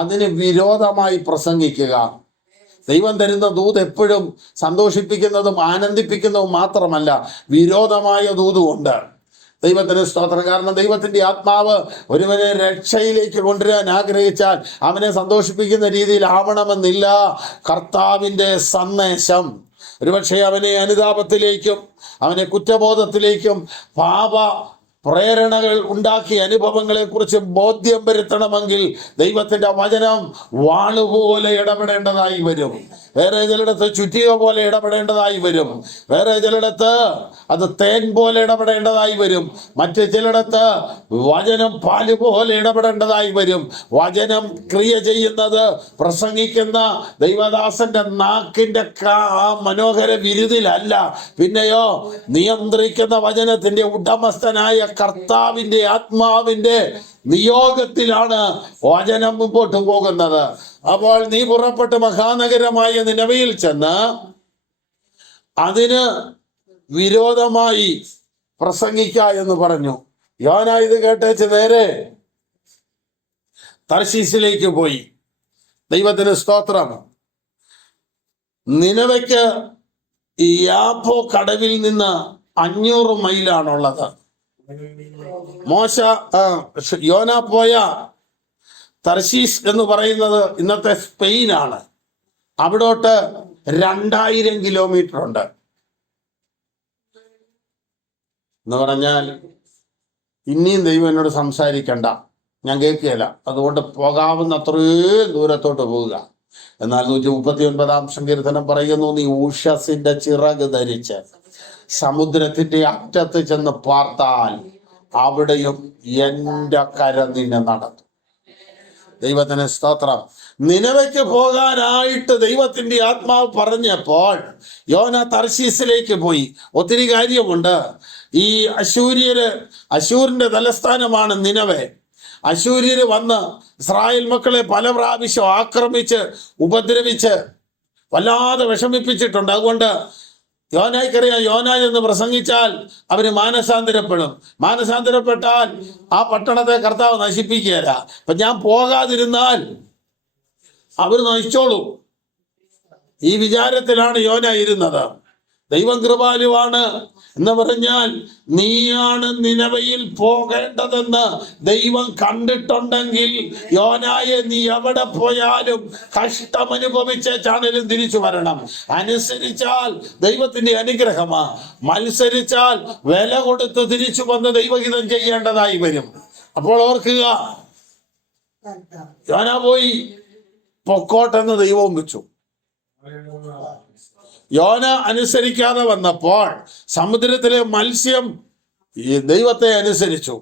അതിന് വിരോധമായി പ്രസംഗിക്കുക. ദൈവം തരുന്ന ദൂത് എപ്പോഴും സന്തോഷിപ്പിക്കുന്നതും ആനന്ദിപ്പിക്കുന്നതും മാത്രമല്ല, വിരോധമായ ദൂതുമുണ്ട്. ദൈവത്തിന് സ്തോത്രം. കാരണം ദൈവത്തിന്റെ ആത്മാവ് ഒരുവനെ രക്ഷയിലേക്ക് കൊണ്ടുവരാൻ ആഗ്രഹിച്ചാൽ അവനെ സന്തോഷിപ്പിക്കുന്ന രീതിയിൽ ആവണമെന്നില്ല കർത്താവിന്റെ സന്ദേശം. ഒരുപക്ഷെ അവനെ അനുതാപത്തിലേക്കും അവനെ കുറ്റബോധത്തിലേക്കും പാപ പ്രേരണകൾ ഉണ്ടാക്കിയ അനുഭവങ്ങളെ കുറിച്ച് ബോധ്യം വരുത്തണമെങ്കിൽ ദൈവത്തിന്റെ വചനം വാളുപോലെ ഇടപെടേണ്ടതായി വരും. വേറെ ചിലയിടത്ത് ചുറ്റിക പോലെ ഇടപെടേണ്ടതായി വരും. വേറെ ചിലയിടത്ത് അത് തേൻ പോലെ ഇടപെടേണ്ടതായി വരും. മറ്റ് ചിലയിടത്ത് വചനം പാല് പോലെ ഇടപെടേണ്ടതായി വരും. വചനം ക്രിയ ചെയ്യുന്നത് പ്രസംഗിക്കുന്ന ദൈവദാസന്റെ നാക്കിന്റെ മനോഹര വിരുതിലല്ല, പിന്നെയോ നിയന്ത്രിക്കുന്ന വചനത്തിന്റെ ഉടമസ്ഥനായ കർത്താവിന്റെ ആത്മാവിന്റെ നിയോഗത്തിലാണ് വചനം മുമ്പോട്ട് പോകുന്നത്. അപ്പോൾ നീ പുറപ്പെട്ട് മഹാനഗരമായ നിനവയിൽ ചെന്ന് അതിന് വിരോധമായി പ്രസംഗിക്ക എന്ന് പറഞ്ഞു. യോന ഇത് കേട്ടേച്ച് നേരെ തർശീസിലേക്ക് പോയി. ദൈവത്തിന് സ്തോത്രം. നിനവയ്ക്ക് ഈ യാപ്പോ കടവിൽ നിന്ന് 500 മൈലാണുള്ളത്. യോന പോയ തർശീസ് എന്ന് പറയുന്നത് ഇന്നത്തെ സ്പെയിനാണ്. അവിടോട്ട് 2000 കിലോമീറ്റർ ഉണ്ട് എന്ന് പറഞ്ഞാൽ ഇനിയും ദൈവം എന്നോട് സംസാരിക്കണ്ട, ഞാൻ കേൾക്കുകയില്ല, അതുകൊണ്ട് പോകാവുന്ന അത്രയും ദൂരത്തോട്ട് പോവുക. എന്നാൽ 139-ാം സങ്കീർത്തനം പറയുന്നു, നീ ഉഷസിന്റെ ചിറക് ധരിച്ച് സമുദ്രത്തിന്റെ അറ്റത്ത് ചെന്ന് പാർത്താൽ അവിടെയും എന്റെ കര നിന്നെ നടത്തും. ദൈവത്തിന് സ്തോത്രം. നിനവയ്ക്ക് പോകാനായിട്ട് ദൈവത്തിന്റെ ആത്മാവ് പറഞ്ഞപ്പോൾ യോന തർശീസിലേക്ക് പോയി. ഒത്തിരി കാര്യമുണ്ട്. ഈ അശൂരിന്റെ തലസ്ഥാനമാണ് നിനവെ. അശൂര്യര് വന്ന് ഇസ്രായേൽ മക്കളെ പല പ്രാവശ്യം ആക്രമിച്ച് ഉപദ്രവിച്ച് വല്ലാതെ വിഷമിപ്പിച്ചിട്ടുണ്ട്. അതുകൊണ്ട് യോനായ്ക്കറിയാം, യോന എന്ന് പ്രസംഗിച്ചാൽ അവര് മാനസാന്തരപ്പെടും. മാനസാന്തരപ്പെട്ടാൽ ആ പട്ടണത്തെ കർത്താവ് നശിപ്പിക്കുകയില്ല. അപ്പൊ ഞാൻ പോകാതിരുന്നാൽ അവർ നശിച്ചോളൂ. ഈ വിചാരത്തിലാണ് യോന ഇരുന്നത്. ദൈവം കൃപാലുവാണ് എന്ന് പറഞ്ഞാൽ നീയാണ് നിനവയിൽ പോകേണ്ടതെന്ന് ദൈവം കണ്ടിട്ടുണ്ടെങ്കിൽ യോനായെ നീ എവിടെ പോയാലും കഷ്ടമനുഭവിച്ചാണേലും തിരിച്ചു വരണം. അനുസരിച്ചാൽ ദൈവത്തിന്റെ അനുഗ്രഹമാ, മത്സരിച്ചാൽ വില കൊടുത്ത് തിരിച്ചു വന്ന് ദൈവഹിതം ചെയ്യേണ്ടതായി വരും. അപ്പോൾ ഓർക്കുക, യോന പോയി പൊക്കോട്ടെന്ന് ദൈവവും വെച്ചു. യോന അനുസരിക്കാതെ വന്നപ്പോൾ സമുദ്രത്തിലെ മത്സ്യം ഈ ദൈവത്തെ അനുസരിച്ചു.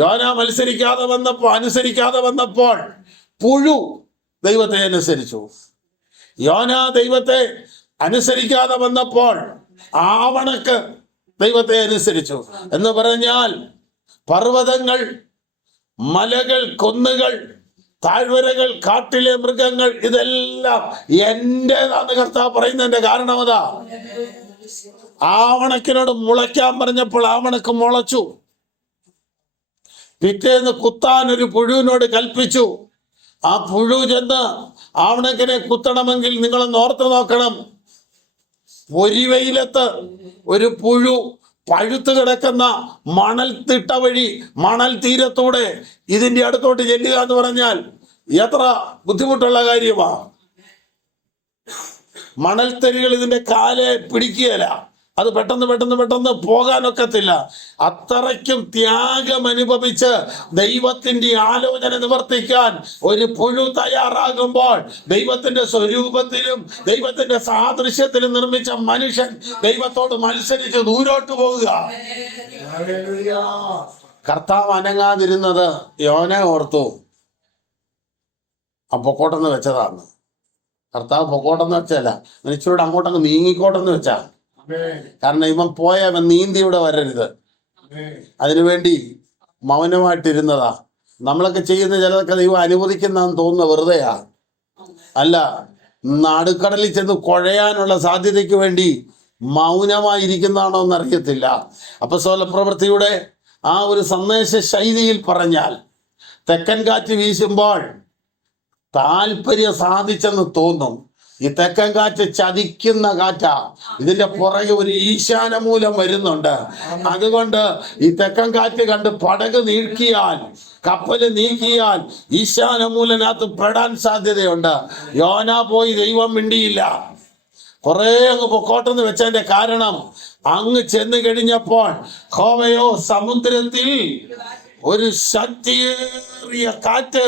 യോന അനുസരിക്കാതെ വന്നപ്പോൾ പുഴു ദൈവത്തെ അനുസരിച്ചു. യോന ദൈവത്തെ അനുസരിക്കാതെ വന്നപ്പോൾ ആവണക്ക് ദൈവത്തെ അനുസരിച്ചു. എന്ന് പറഞ്ഞാൽ പർവ്വതങ്ങൾ, മലകൾ, കുന്നുകൾ, താഴ്വരകൾ, കാട്ടിലെ മൃഗങ്ങൾ ഇതെല്ലാം എന്റേതാന്ന് കർത്താവ് പറയുന്നതിന്റെ കാരണം അതാ. ആവണക്കിനോട് മുളയ്ക്കാൻ പറഞ്ഞപ്പോൾ ആവണക്ക് മുളച്ചു. പിറ്റേന്ന് കുത്താൻ ഒരു പുഴുവിനോട് കൽപ്പിച്ചു. ആ പുഴു ചെന്ന് ആവണക്കിനെ കുത്തണമെങ്കിൽ നിങ്ങളൊന്ന് ഓർത്ത് നോക്കണം. പൊരിവെയിലത്ത് ഒരു പുഴു പഴുത്തു കിടക്കുന്ന മണൽത്തിട്ട വഴി, മണൽ തീരത്തൂടെ ഇതിന്റെ അടുത്തോട്ട് ചെല്ലുക എന്ന് പറഞ്ഞാൽ എത്ര ബുദ്ധിമുട്ടുള്ള കാര്യമാണ്. മണൽത്തരികൾ ഇതിന്റെ കാലെ പിടിക്കുകയില്ല. അത് പെട്ടെന്ന് പോകാനൊക്കത്തില്ല. അത്രയ്ക്കും ത്യാഗം അനുഭവിച്ച് ദൈവത്തിന്റെ ആലോചന നിവർത്തിക്കാൻ ഒരു പുഴു തയ്യാറാകുമ്പോൾ ദൈവത്തിന്റെ സ്വരൂപത്തിലും ദൈവത്തിന്റെ സാദൃശ്യത്തിലും നിർമ്മിച്ച മനുഷ്യൻ ദൈവത്തോട് മത്സരിച്ച് ദൂരോട്ട് പോവുക. കർത്താവ് അനങ്ങാതിരുന്നത് യോന ഓർത്തു പൊക്കോട്ടെന്ന് വെച്ചതാണ്. കർത്താവ് പൊക്കോട്ടെന്ന് വെച്ചല്ല, മനുഷ്യരോട് അങ്ങോട്ടങ്ങ് നീങ്ങിക്കോട്ടെന്ന് വെച്ചാ. കാരണം ഇവൻ പോയവൻ നീന്തി ഇവിടെ വരരുത്. അതിനുവേണ്ടി മൗനമായിട്ടിരുന്നതാ. നമ്മളൊക്കെ ചെയ്യുന്ന ചിലതൊക്കെ ദൈവം അനുവദിക്കുന്നതെന്ന് തോന്നുന്ന വെറുതെയാ. അല്ല, നടുക്കടലിൽ ചെന്ന് കുഴയാനുള്ള സാധ്യതയ്ക്ക് വേണ്ടി മൗനമായിരിക്കുന്നതാണോ എന്നറിയത്തില്ല. അപ്പോസ്തല പ്രവൃത്തിയുടെ ആ ഒരു സന്ദേശ ശൈലിയിൽ പറഞ്ഞാൽ തെക്കൻ കാറ്റ് വീശുമ്പോൾ താല്പര്യം സാധിച്ചെന്ന് തോന്നും. ഈ തെക്കൻ കാറ്റ് ചതിക്കുന്ന കാറ്റാ. ഇതിന്റെ പുറകെ ഒരു ഈശാനമൂലം വരുന്നുണ്ട്. അതുകൊണ്ട് ഈ തെക്കൻ കാറ്റ് കണ്ട് പടക് നീക്കിയാൽ, കപ്പല് നീക്കിയാൽ ഈശാനമൂലനകത്ത് പെടാൻ സാധ്യതയുണ്ട്. യോന പോയി, ദൈവം മിണ്ടിയില്ല. കുറെ അങ്ങ് പൊക്കോട്ടെന്ന് വെച്ചതിന്റെ കാരണം അങ്ങ് ചെന്ന് കഴിഞ്ഞപ്പോൾ ഹോവയോ സമുദ്രത്തിൽ ഒരു ശക്തിയേറിയ കാറ്റ്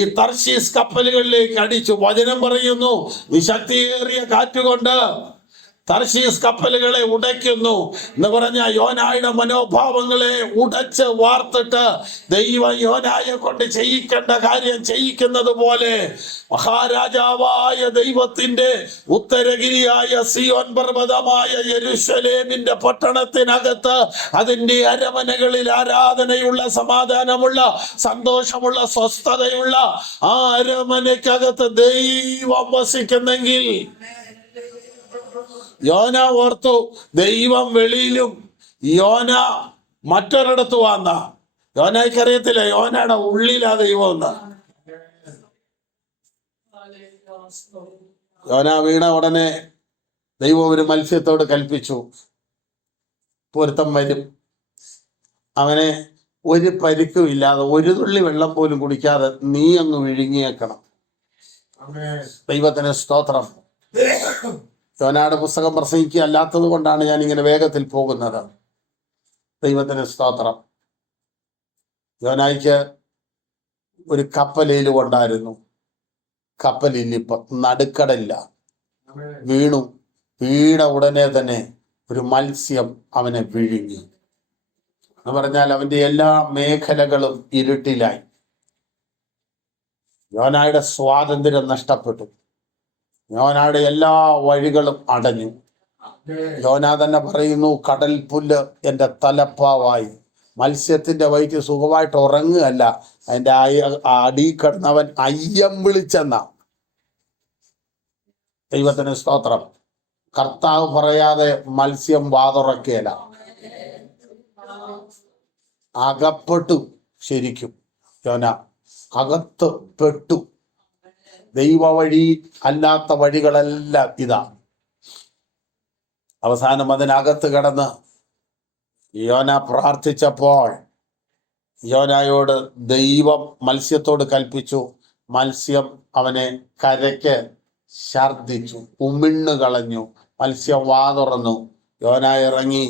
ഈ തർശീസ് കപ്പലുകളിലേക്ക് അടിച്ചു. വചനം പറയുന്നു, ഈ ശക്തിയേറിയ കാറ്റുകൊണ്ട് തർശീസ് കപ്പലുകളെ ഉടയ്ക്കുന്നു എന്ന് പറഞ്ഞ യോനായുടെ മനോഭാവങ്ങളെ ഉടച്ച് വാർത്തിട്ട് ദൈവം യോനായെ കൊണ്ട് ചെയ്യിക്കേണ്ട കാര്യം ചെയ്യിക്കുന്നത് പോലെ മഹാരാജാവായ ദൈവത്തിന്റെ ഉത്തരഗിരിയായ സിയോൻ പർവ്വതമായ യെരൂശലേമിന്റെ പട്ടണത്തിനകത്ത് അതിന്റെ അരമനകളിൽ ആരാധനയുള്ള, സമാധാനമുള്ള, സന്തോഷമുള്ള, സ്വസ്ഥതയുള്ള ആ അരമനയ്ക്കകത്ത് ദൈവം വസിക്കുന്നെങ്കിൽ യോന ഓർത്തു, ദൈവം വെളിയിലും യോന മറ്റൊരിടത്ത് വന്ന. യോനയ്ക്ക് അറിയത്തില്ല യോനയുടെ ഉള്ളിലാ ദൈവം എന്ന്. യോന വീണ ഉടനെ ദൈവം ഒരു മത്സ്യത്തോട് കൽപ്പിച്ചു, പൊരുത്തം വരും. അവനെ ഒരു പരിക്കും ഇല്ലാതെ, ഒരു തുള്ളി വെള്ളം പോലും കുടിക്കാതെ നീ അങ്ങ് വിഴുങ്ങിയേക്കണം. ദൈവത്തിന് സ്തോത്രം. യോനയുടെ പുസ്തകം പ്രസംഗിക്കുക അല്ലാത്തത് കൊണ്ടാണ് ഞാൻ ഇങ്ങനെ വേഗത്തിൽ പോകുന്നത്. ദൈവത്തിന് സ്തോത്രം. യോനായ്ക്ക് ഒരു കപ്പലേലും ഉണ്ടായിരുന്നു. കപ്പലില്ലിപ്പ നടുക്കടലില്ല. വീണ ഉടനെ തന്നെ ഒരു മത്സ്യം അവനെ വിഴുങ്ങി. എന്ന് പറഞ്ഞാൽ അവന്റെ എല്ലാ മേഖലകളും ഇരുട്ടിലായി. യോനായുടെ സ്വാതന്ത്ര്യം നഷ്ടപ്പെട്ടു. യോനായുടെ എല്ലാ വഴികളും അടഞ്ഞു. യോന തന്നെ പറയുന്നു, കടൽ പുല്ല് എൻ്റെ തലപ്പാവായി. മത്സ്യത്തിന്റെ വയറ്റിൽ സുഖമായിട്ട് ഉറങ്ങുകയല്ല, അതിൻ്റെ അടി കിടന്നവൻ അയ്യം വിളിച്ചെന്ന. ദൈവത്തിന് സ്തോത്രം. കർത്താവ് പറയാതെ മത്സ്യം വാതുറക്കുകയില്ല. അകപ്പെട്ടു. ശരിക്കും യോന അകത്ത് പെട്ടു. ദൈവ വഴി അല്ലാത്ത വഴികളെല്ലാം ഇതാ. അവസാനം അതിനകത്ത് കിടന്ന് യോന പ്രാർത്ഥിച്ചപ്പോൾ യോനായോട് ദൈവം മത്സ്യത്തോട് കൽപ്പിച്ചു. മത്സ്യം അവനെ കരയ്ക്ക് ഛർദിച്ചു, ഉമിണ്ണു കളഞ്ഞു. മത്സ്യം വാതുറന്നു. യോന ഇറങ്ങി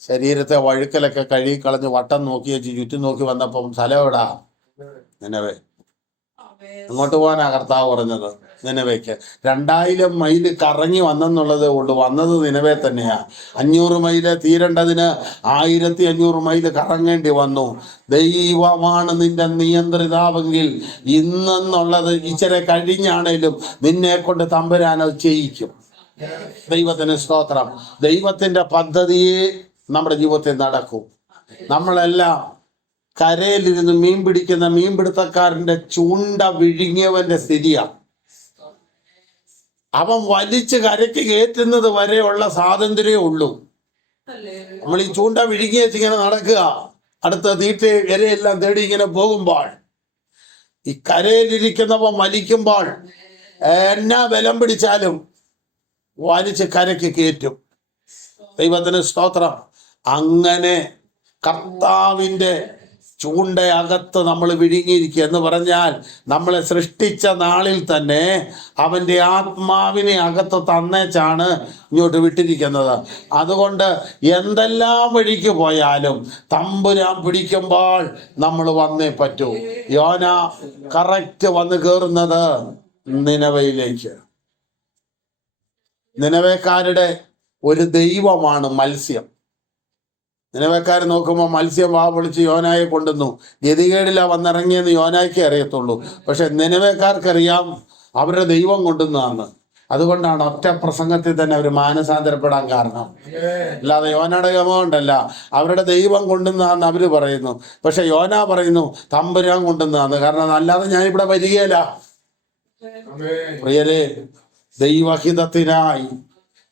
ശരീരത്തെ വഴുക്കലൊക്കെ കഴുകി കളഞ്ഞ് വട്ടം നോക്കി വെച്ച് ചുറ്റും നോക്കി വന്നപ്പം സ്ഥലം എവിടാ? നിനവേ. അങ്ങോട്ട് പോകാനാ കർത്താവ് പറഞ്ഞത്, നിനവേക്ക്. 2000 മൈല് കറങ്ങി വന്നെന്നുള്ളതേ ഉള്ളൂ. വന്നത് നിനവേ തന്നെയാ. 500 മൈല് തീരേണ്ടതിന് 1500 മൈല് കറങ്ങേണ്ടി വന്നു. ദൈവമാണ് നിന്റെ നിയന്ത്രിതാവെങ്കിൽ ഇന്നെന്നുള്ളത് ഇച്ചിരി കഴിഞ്ഞാണേലും നിന്നെ കൊണ്ട് തമ്പുരാനത് ചെയ്യിക്കും. ദൈവത്തിന് സ്തോത്രം. ദൈവത്തിന്റെ പദ്ധതിയെ നമ്മുടെ ജീവിതത്തിൽ നടക്കും. നമ്മളെല്ലാം കരയിലിരുന്ന് മീൻ പിടിക്കുന്ന മീൻപിടുത്തക്കാരന്റെ ചൂണ്ട വിഴുങ്ങിയവന്റെ സ്ഥിതിയാണ്. അവൻ വലിച്ച് കരയ്ക്ക് കയറ്റുന്നത് വരെയുള്ള സ്വാതന്ത്ര്യമേ ഉള്ളൂ. നമ്മൾ ഈ ചൂണ്ട വിഴുങ്ങി വെച്ചിങ്ങനെ നടക്കുക, അടുത്ത തീറ്റ ഇരയെല്ലാം തേടി ഇങ്ങനെ പോകുമ്പോൾ ഈ കരയിലിരിക്കുന്നവൻ വലിക്കുമ്പോൾ എന്നാ ബലം പിടിച്ചാലും വലിച്ച് കരയ്ക്ക് കയറ്റും. ദൈവത്തിന് സ്തോത്രം. അങ്ങനെ കർത്താവിൻ്റെ ചൂണ്ടയകത്ത് നമ്മൾ വിഴുങ്ങിയിരിക്കുക എന്ന് പറഞ്ഞാൽ നമ്മളെ സൃഷ്ടിച്ച നാളിൽ തന്നെ അവൻ്റെ ആത്മാവിനെ അകത്ത് തന്നേച്ചാണ് ഇങ്ങോട്ട് വിട്ടിരിക്കുന്നത്. അതുകൊണ്ട് എന്തെല്ലാം വഴിക്ക് പോയാലും തമ്പുരാൻ പിടിക്കുമ്പോൾ നമ്മൾ വന്നേ പറ്റൂ. യോന കറക്റ്റ് വന്ന് കയറുന്നത് നിനവയിലേക്ക്. നിനവേക്കാരുടെ ഒരു ദൈവമാണ് മത്സ്യം. നിനവേക്കാർ നോക്കുമ്പോൾ മത്സ്യം വാ പൊളിച്ച് യോനായെ കൊണ്ടുവന്നു. ഗതികേടിലാ വന്നിറങ്ങിയെന്ന് യോനായ്ക്കേ അറിയത്തുള്ളൂ. പക്ഷെ നിനവേക്കാർക്കറിയാം അവരുടെ ദൈവം കൊണ്ടുവന്നതാണ്. അതുകൊണ്ടാണ് ഒറ്റ പ്രസംഗത്തിൽ തന്നെ അവർ മാനസാന്തരപ്പെടാൻ കാരണം. അല്ലാതെ യോനയുടെ ഗമ കൊണ്ടല്ല, അവരുടെ ദൈവം കൊണ്ടുവന്നതാന്ന് അവര് പറയുന്നു. പക്ഷെ യോന പറയുന്നു തമ്പുരാൻ കൊണ്ടുവന്നതാണ്. കാരണം അല്ലാതെ ഞാൻ ഇവിടെ വരികയില്ല. പ്രിയരെ, ദൈവഹിതത്തിനായി,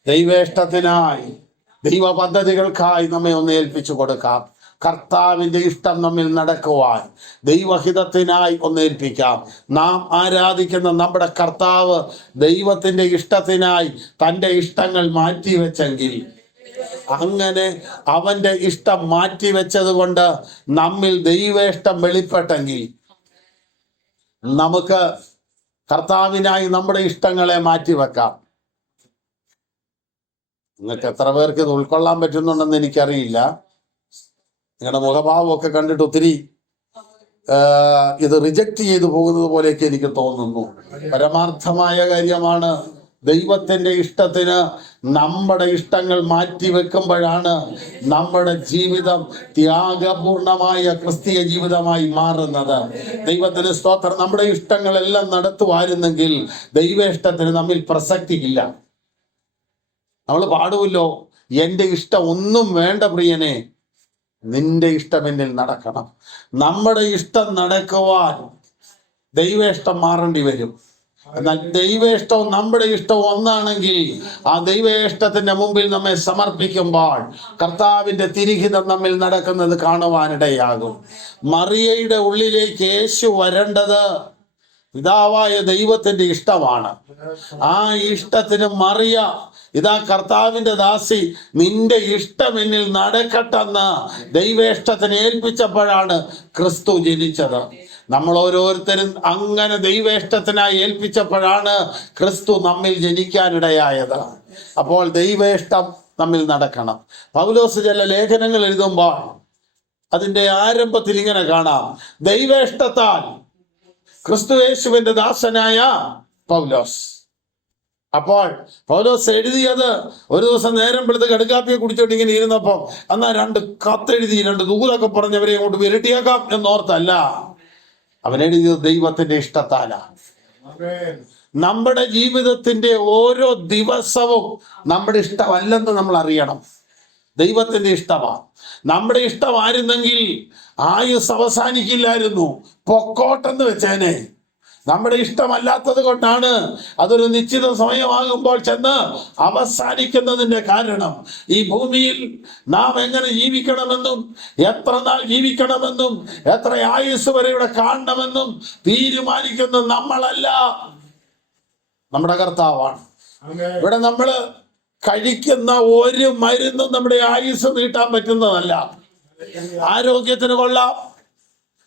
ദൈവേഷ്ടത്തിനായി, ദൈവ പദ്ധതികൾക്കായി നമ്മെ ഒന്ന് ഏൽപ്പിച്ചു കൊടുക്കാം. കർത്താവിൻ്റെ ഇഷ്ടം നമ്മിൽ നടക്കുവാൻ ദൈവഹിതത്തിനായി ഒന്ന് ഏൽപ്പിക്കാം. നാം ആരാധിക്കുന്ന നമ്മുടെ കർത്താവ് ദൈവത്തിൻ്റെ ഇഷ്ടത്തിനായി തൻ്റെ ഇഷ്ടങ്ങൾ മാറ്റിവെച്ചെങ്കിൽ, അങ്ങനെ അവൻ്റെ ഇഷ്ടം മാറ്റിവെച്ചത് കൊണ്ട് നമ്മിൽ ദൈവേഷ്ടം വെളിപ്പെട്ടെങ്കിൽ, നമുക്ക് കർത്താവിനായി നമ്മുടെ ഇഷ്ടങ്ങളെ മാറ്റിവെക്കാം. നിങ്ങൾക്ക് എത്ര പേർക്ക് ഇത് ഉൾക്കൊള്ളാൻ പറ്റുന്നുണ്ടെന്ന് എനിക്കറിയില്ല. നിങ്ങളുടെ മുഖഭാവമൊക്കെ കണ്ടിട്ട് ഒത്തിരി ഇത് റിജക്റ്റ് ചെയ്തു പോകുന്നത് പോലെയൊക്കെ എനിക്ക് തോന്നുന്നു. പരമാർത്ഥമായ കാര്യമാണ്. ദൈവത്തിൻ്റെ ഇഷ്ടത്തിന് നമ്മുടെ ഇഷ്ടങ്ങൾ മാറ്റിവെക്കുമ്പോഴാണ് നമ്മുടെ ജീവിതം ത്യാഗപൂർണമായ ക്രിസ്തീയ ജീവിതമായി മാറുന്നത്. ദൈവത്തിന് സ്തോത്രം. നമ്മുടെ ഇഷ്ടങ്ങളെല്ലാം നടത്തുവായിരുന്നെങ്കിൽ ദൈവേഷ്ടത്തിന് നമ്മിൽ പ്രസക്തി ഇല്ല. നമ്മൾ പാടുമല്ലോ, എൻ്റെ ഇഷ്ടം ഒന്നും വേണ്ട പ്രിയനെ, നിന്റെ ഇഷ്ടം എന്നിൽ നടക്കണം. നമ്മുടെ ഇഷ്ടം നടക്കുവാൻ ദൈവേഷ്ടം മാറേണ്ടി വരും. എന്നാൽ ദൈവേഷ്ടവും നമ്മുടെ ഇഷ്ടവും ഒന്നാണെങ്കിൽ ആ ദൈവേഷ്ടത്തിന്റെ മുമ്പിൽ നമ്മെ സമർപ്പിക്കുമ്പോൾ കർത്താവിന്റെ തിരിഹിതം നമ്മിൽ നടക്കുന്നത് കാണുവാനിടയാകും. മറിയയുടെ ഉള്ളിലേക്ക് യേശു വരേണ്ടത് പിതാവായ ദൈവത്തിന്റെ ഇഷ്ടമാണ്. ആ ഇഷ്ടത്തിന് മറിയ, ഇതാ കർത്താവിന്റെ ദാസി, നിന്റെ ഇഷ്ടം എന്നിൽ നടക്കട്ടെന്ന് ദൈവേഷ്ടത്തിന് ഏൽപ്പിച്ചപ്പോഴാണ് ക്രിസ്തു ജനിച്ചത്. നമ്മൾ ഓരോരുത്തരും അങ്ങനെ ദൈവേഷ്ടത്തിനായി ഏൽപ്പിച്ചപ്പോഴാണ് ക്രിസ്തു നമ്മിൽ ജനിക്കാനിടയായത്. അപ്പോൾ ദൈവേഷ്ടം നമ്മിൽ നടക്കണം. പൗലോസ് ചില ലേഖനങ്ങൾ എഴുതുമ്പോൾ അതിൻ്റെ ആരംഭത്തിൽ ഇങ്ങനെ കാണാം, ദൈവേഷ്ടത്താൽ ക്രിസ്തു യേശുവിന്റെ ദാസനായ പൗലോസ്. അപ്പോൾ പൗലോസ് എഴുതിയത്, ഒരു ദിവസം നേരം വെളുത്ത് കടുക്കാപ്പിയെ കുടിച്ചോണ്ട് ഇങ്ങനെ ഇരുന്നപ്പോൾ എന്നാൽ 2 കത്തെഴുതി, 2 ദൂതൊക്കെ പറഞ്ഞവരെ അങ്ങോട്ട് വിരട്ടിയേക്കാം എന്നോർത്തല്ല. അവനെഴുതിയത് ദൈവത്തിന്റെ ഇഷ്ടത്താലാണ്. നമ്മുടെ ജീവിതത്തിന്റെ ഓരോ ദിവസവും നമ്മുടെ ഇഷ്ടമല്ലെന്ന് നമ്മൾ അറിയണം. ദൈവത്തിന്റെ ഇഷ്ടമാണ്. നമ്മുടെ ഇഷ്ടമായിരുന്നെങ്കിൽ ആയുസ് അവസാനിക്കില്ലായിരുന്നു, പൊക്കോട്ടെന്ന് വെച്ചേനെ. നമ്മുടെ ഇഷ്ടമല്ലാത്തത് കൊണ്ടാണ് അതൊരു നിശ്ചിത സമയമാകുമ്പോൾ ചെന്ന് അവസാനിക്കുന്നതിന്റെ കാരണം. ഈ ഭൂമിയിൽ നാം എങ്ങനെ ജീവിക്കണമെന്നും എത്ര നാൾ ജീവിക്കണമെന്നും എത്ര ആയുസ് വരെ ഇവിടെ കാണണമെന്നും തീരുമാനിക്കുന്നത് നമ്മളല്ല, നമ്മുടെ കർത്താവാണ്. ഇവിടെ നമ്മൾ കഴിക്കുന്ന ഒരു മരുന്നും നമ്മുടെ ആയുസ് നീട്ടാൻ പറ്റുന്നതല്ല. ആരോഗ്യത്തിന് കൊള്ളാം,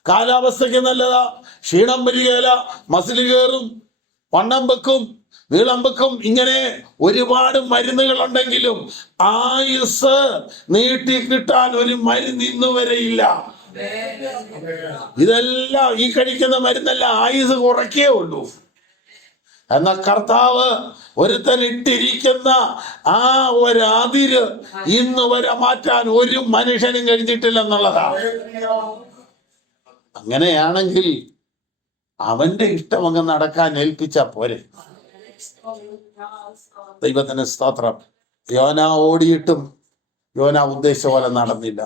കാലാവസ്ഥയ്ക്ക് നല്ലതാ, ക്ഷീണം വരികയില്ല, മസിൽ കയറും, വണ്ണം വെക്കും, നീളം വെക്കും, ഇങ്ങനെ ഒരുപാട് മരുന്നുകൾ ഉണ്ടെങ്കിലും ആയുസ് നീട്ടി കിട്ടാൻ ഒരു മരുന്ന് ഇന്നു വരെ ഇല്ല. ഇതെല്ലാം ഈ കഴിക്കുന്ന മരുന്നെല്ലാം ആയുസ് കുറയ്ക്കേ ഉള്ളൂ. എന്ന കർത്താവ് ഒരുത്തൻ ഇട്ടിരിക്കുന്ന ആ ഒരതിര് ഇന്ന് വരെ മാറ്റാൻ ഒരു മനുഷ്യനും കഴിഞ്ഞിട്ടില്ലെന്നുള്ളതാണ്. അങ്ങനെയാണെങ്കിൽ അവന്റെ ഇഷ്ടം അങ്ങ് നടക്കാൻ ഏൽപ്പിച്ച പോരെ. ദൈവത്തിന് സ്തോത്രം. യോന ഓടിയിട്ടും യോന ഉദ്ദേശിച്ച പോലെ നടന്നില്ല.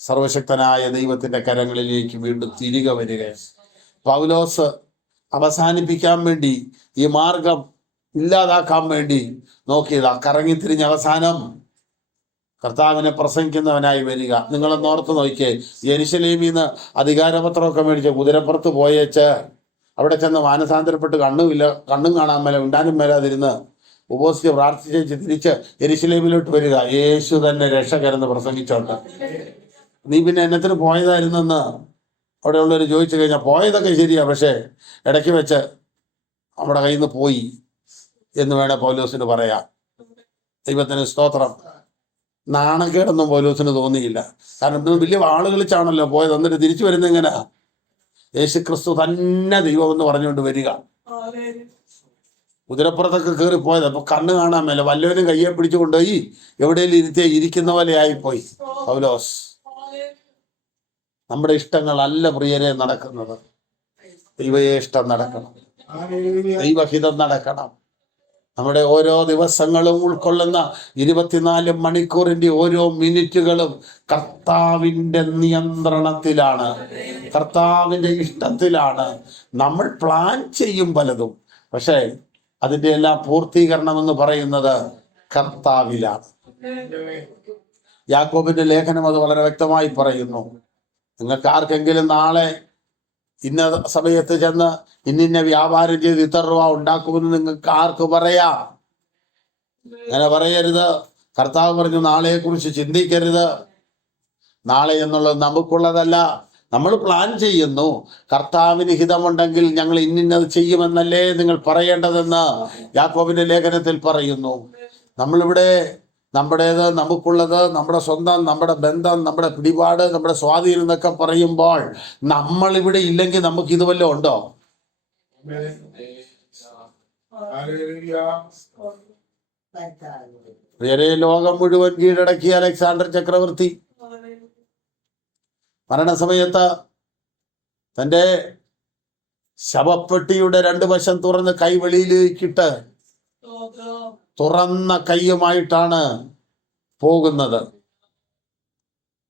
സർവശക്തനായ ദൈവത്തിന്റെ കരങ്ങളിലേക്ക് വീണ്ടും തിരികെ വരിക. പൗലോസ് അവസാനിപ്പിക്കാൻ വേണ്ടി, ഈ മാർഗം ഇല്ലാതാക്കാൻ വേണ്ടി നോക്കിയതാ. കറങ്ങിത്തിരിഞ്ഞ് അവസാനം കർത്താവിനെ പ്രസംഗിക്കുന്നവനായി വരിക. നിങ്ങളൊന്ന് ഓർത്ത് നോക്കിയേ, യെരുശലേമിൽ നിന്ന് അധികാരപത്രമൊക്കെ മേടിച്ച് കുതിരപ്പുറത്ത് പോയേച്ച് അവിടെ ചെന്ന് മാനസാന്തരപ്പെട്ട് കണ്ണും കാണാൻ മേലെ ഉണ്ടാനും മേലാതിരുന്ന് ഉപവസിച്ച് പ്രാർത്ഥിച്ച് തിരിച്ച് യെരുശലേമിലോട്ട് വരിക. യേശു തന്നെ രക്ഷകരെന്ന് പ്രസംഗിച്ചോണ്ട്. നീ പിന്നെ എന്നത്തിന് പോയതായിരുന്നെന്ന് അവിടെ ഉള്ളവർ ചോദിച്ചു കഴിഞ്ഞാൽ, പോയതൊക്കെ ശരിയാ, പക്ഷേ ഇടയ്ക്ക് വെച്ച് നമ്മുടെ കയ്യിൽ നിന്ന് പോയി എന്ന് വേണേൽ പൗലോസിന് പറയാം. ദൈവത്തിന് സ്തോത്രം. നാണക്കേടൊന്നും പൗലോസിന് തോന്നിയില്ല. കാരണം ഇന്ന് വലിയ വാള് കളിച്ചാണല്ലോ പോയത്. എന്നിട്ട് തിരിച്ചു വരുന്ന എങ്ങനെയാ? യേശു ക്രിസ്തു തന്നെ ദൈവം എന്ന് പറഞ്ഞുകൊണ്ട് വരിക. കുതിരപ്പുറത്തൊക്കെ കയറി പോയത്. അപ്പൊ കണ്ണ് കാണാൻ മേല, വല്ലവനും കയ്യെ പിടിച്ചു കൊണ്ടുപോയി എവിടെയെങ്കിലും ഇരിക്കുന്ന പോലെ ആയിപ്പോയി പൗലോസ്. നമ്മുടെ ഇഷ്ടങ്ങളല്ല പ്രിയരെ നടക്കുന്നത്. ദൈവയിഷ്ടം നടക്കണം, ദൈവഹിതം നടക്കണം. നമ്മുടെ ഓരോ ദിവസങ്ങളും ഉൾക്കൊള്ളുന്ന 24 മണിക്കൂറിന്റെ ഓരോ മിനിറ്റുകളും കർത്താവിൻ്റെ നിയന്ത്രണത്തിലാണ്, കർത്താവിൻ്റെ ഇഷ്ടത്തിലാണ്. നമ്മൾ പ്ലാൻ ചെയ്യും പലതും, പക്ഷേ അതിൻ്റെ എല്ലാം പൂർത്തീകരണം എന്ന് പറയുന്നത് കർത്താവിലാണ്. യാക്കോബിന്റെ ലേഖനം അത് വളരെ വ്യക്തമായി പറയുന്നു. നിങ്ങൾക്ക് ആർക്കെങ്കിലും നാളെ ഇന്ന സമയത്ത് ചെന്ന് ഇന്നിന്ന വ്യാപാരം ചെയ്ത് ഇത്ര രൂപ ഉണ്ടാക്കുമെന്ന് നിങ്ങൾക്ക് ആർക്ക് പറയാം? അങ്ങനെ പറയരുത്. കർത്താവ് പറഞ്ഞു, നാളെയെ കുറിച്ച് ചിന്തിക്കരുത്. നാളെ എന്നുള്ളത് നമുക്കുള്ളതല്ല. നമ്മൾ പ്ലാൻ ചെയ്യുന്നു. കർത്താവിന് ഹിതമുണ്ടെങ്കിൽ ഞങ്ങൾ ഇന്നത് ചെയ്യുമെന്നല്ലേ നിങ്ങൾ പറയേണ്ടതെന്ന് യാക്കോബിന്റെ ലേഖനത്തിൽ പറയുന്നു. നമ്മളിവിടെ നമ്മുടേത്, നമുക്കുള്ളത്, നമ്മുടെ സ്വന്തം, നമ്മുടെ ബന്ധം, നമ്മുടെ പിടിപാട്, നമ്മുടെ സ്വാധീനം എന്നൊക്കെ പറയുമ്പോൾ നമ്മളിവിടെ ഇല്ലെങ്കിൽ നമുക്ക് ഇത് വല്ലതും ഉണ്ടോ? പ്രിയരെ, ലോകം മുഴുവൻ കീഴടക്കിയ അലക്സാണ്ടർ ചക്രവർത്തി മരണസമയത്ത് തൻ്റെ ശവപ്പെട്ടിയുടെ 2 വശം തുറന്ന് കൈ വെളിയിലേക്കിട്ട് തുറന്ന കൈയുമായിട്ടാണ് പോകുന്നത്.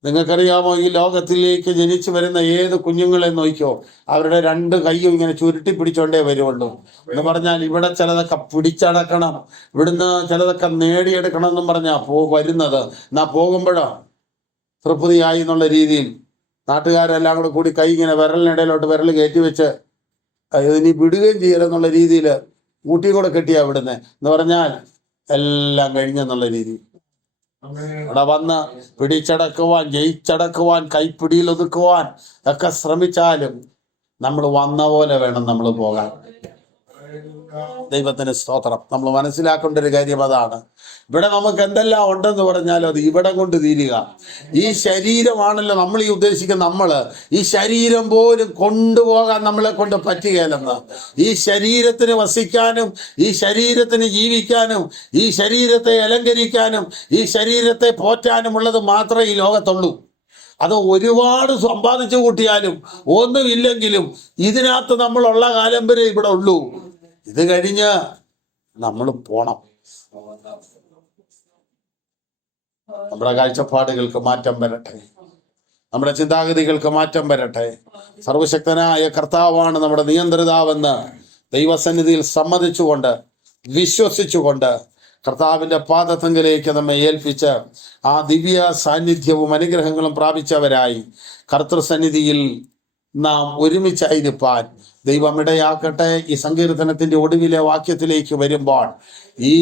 നിങ്ങൾക്കറിയാമോ, ഈ ലോകത്തിലേക്ക് ജനിച്ചു വരുന്ന ഏത് കുഞ്ഞുങ്ങളെ നോക്കിയോ, അവരുടെ 2 കൈയും ഇങ്ങനെ ചുരുട്ടി പിടിച്ചോണ്ടേ വരുള്ളൂ. എന്ന് പറഞ്ഞാൽ ഇവിടെ ചിലതൊക്കെ പിടിച്ചടക്കണം, ഇവിടുന്ന് ചിലതൊക്കെ നേടിയെടുക്കണം എന്നും പറഞ്ഞാ വരുന്നത്. എന്നാ പോകുമ്പോഴോ തൃപ്തിയായി എന്നുള്ള രീതിയിൽ നാട്ടുകാരെല്ലാം കൂടി കൈ ഇങ്ങനെ വിരലിനിടയിലോട്ട് വിരൽ കയറ്റി വെച്ച് ഇനി വിടുകയും ചെയ്യലെന്നുള്ള രീതിയിൽ ഊട്ടിയും കൂടെ കെട്ടിയാ വിടുന്നത്. എന്ന് പറഞ്ഞാൽ എല്ലാം കഴിഞ്ഞെന്നുള്ള രീതി. അവിടെ വന്ന് പിടിച്ചടക്കുവാൻ, ജയിച്ചടക്കുവാൻ, കൈപ്പിടിയിൽ ഒതുക്കുവാൻ ഒക്കെ ശ്രമിച്ചാലും നമ്മൾ വന്ന പോലെ വേണം നമ്മൾ പോകാൻ. ദൈവത്തിന് സ്തോത്രം. നമ്മൾ മനസ്സിലാക്കേണ്ട ഒരു കാര്യം അതാണ്. ഇവിടെ നമുക്ക് എന്തെല്ലാം ഉണ്ടെന്ന് പറഞ്ഞാലും അത് ഇവിടം കൊണ്ട് തീരുക. ഈ ശരീരമാണല്ലോ നമ്മൾ ഈ ഉദ്ദേശിക്കുന്ന. ഈ ശരീരം പോലും കൊണ്ടുപോകാൻ നമ്മളെ കൊണ്ട് പറ്റുകയില്ലെന്ന്. ഈ ശരീരത്തിന് വസിക്കാനും, ഈ ശരീരത്തിന് ജീവിക്കാനും, ഈ ശരീരത്തെ അലങ്കരിക്കാനും, ഈ ശരീരത്തെ പോറ്റാനും ഉള്ളത് മാത്രമേ ഈ ലോകത്തുള്ളൂ. അത് ഒരുപാട് സമ്പാദിച്ചു കൂട്ടിയാലും ഒന്നുമില്ലെങ്കിലും ഇതിനകത്ത് നമ്മളുള്ള കാലം വരെ ഇവിടെ ഉള്ളൂ. ഇത് കഴിഞ്ഞ് നമ്മൾ പോണം. നമ്മുടെ കാഴ്ചപ്പാടുകൾക്ക് മാറ്റം വരട്ടെ, നമ്മുടെ ചിന്താഗതികൾക്ക് മാറ്റം വരട്ടെ. സർവശക്തനായ കർത്താവാണ് നമ്മുടെ നിയന്ത്രിതാവെന്ന് ദൈവസന്നിധിയിൽ സമ്മതിച്ചുകൊണ്ട് വിശ്വസിച്ചുകൊണ്ട് കർത്താവിൻ്റെ പാദത്തങ്കിലേക്ക് നമ്മെ ഏൽപ്പിച്ച് ആ ദിവ്യ സാന്നിധ്യവും അനുഗ്രഹങ്ങളും പ്രാപിച്ചവരായി കർത്തൃസന്നിധിയിൽ നാം ഒരുമിച്ചായിരിക്കാൻ ദൈവം ഇടയാക്കട്ടെ. ഈ സങ്കീർത്തനത്തിൻ്റെ ഒടുവിലെ വാക്യത്തിലേക്ക് വരുമ്പോൾ ഈ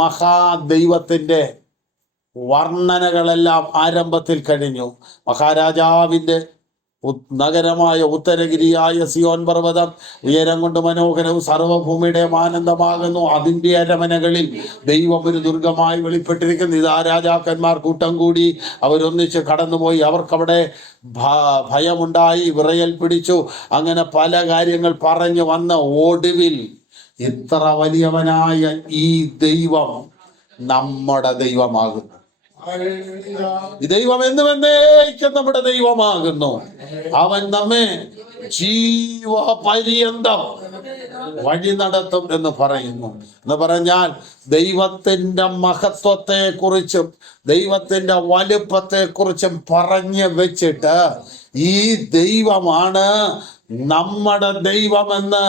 മഹാദൈവത്തിൻ്റെ വർണ്ണനകളെല്ലാം ആരംഭത്തിൽ കഴിഞ്ഞു. മഹാരാജാവിൻ്റെ നഗരമായ ഉത്തരഗിരിയായ സിയോൻ പർവ്വതം ഉയരം കൊണ്ട് മനോഹരവും സർവ്വഭൂമിയുടെ ആനന്ദമാകുന്നു. അതിൻ്റെ അരമനകളിൽ ദൈവം ഒരു ദുർഗമായി വെളിപ്പെട്ടിരിക്കുന്നു. ഇതാ രാജാക്കന്മാർ കൂട്ടം കൂടി അവരൊന്നിച്ച് കടന്നുപോയി. അവർക്കവിടെ ഭയമുണ്ടായി, വിറയൽ പിടിച്ചു. അങ്ങനെ പല കാര്യങ്ങൾ പറഞ്ഞു വന്ന ഒടുവിൽ ഇത്ര വലിയവനായ ഈ ദൈവം നമ്മുടെ ദൈവമാകുന്നു. ഈ ദൈവം എന്നുമെന്നേക്കും നമ്മുടെ ദൈവമാകുന്നു. അവൻ നമ്മെ ജീവപര്യന്തം വഴി നടത്തും എന്ന് പറയുന്നു. എന്ന് പറഞ്ഞാൽ ദൈവത്തിന്റെ മഹത്വത്തെ കുറിച്ചും ദൈവത്തിന്റെ വലുപ്പത്തെ കുറിച്ചും പറഞ്ഞു വെച്ചിട്ട് ഈ ദൈവമാണ് നമ്മുടെ ദൈവമെന്ന്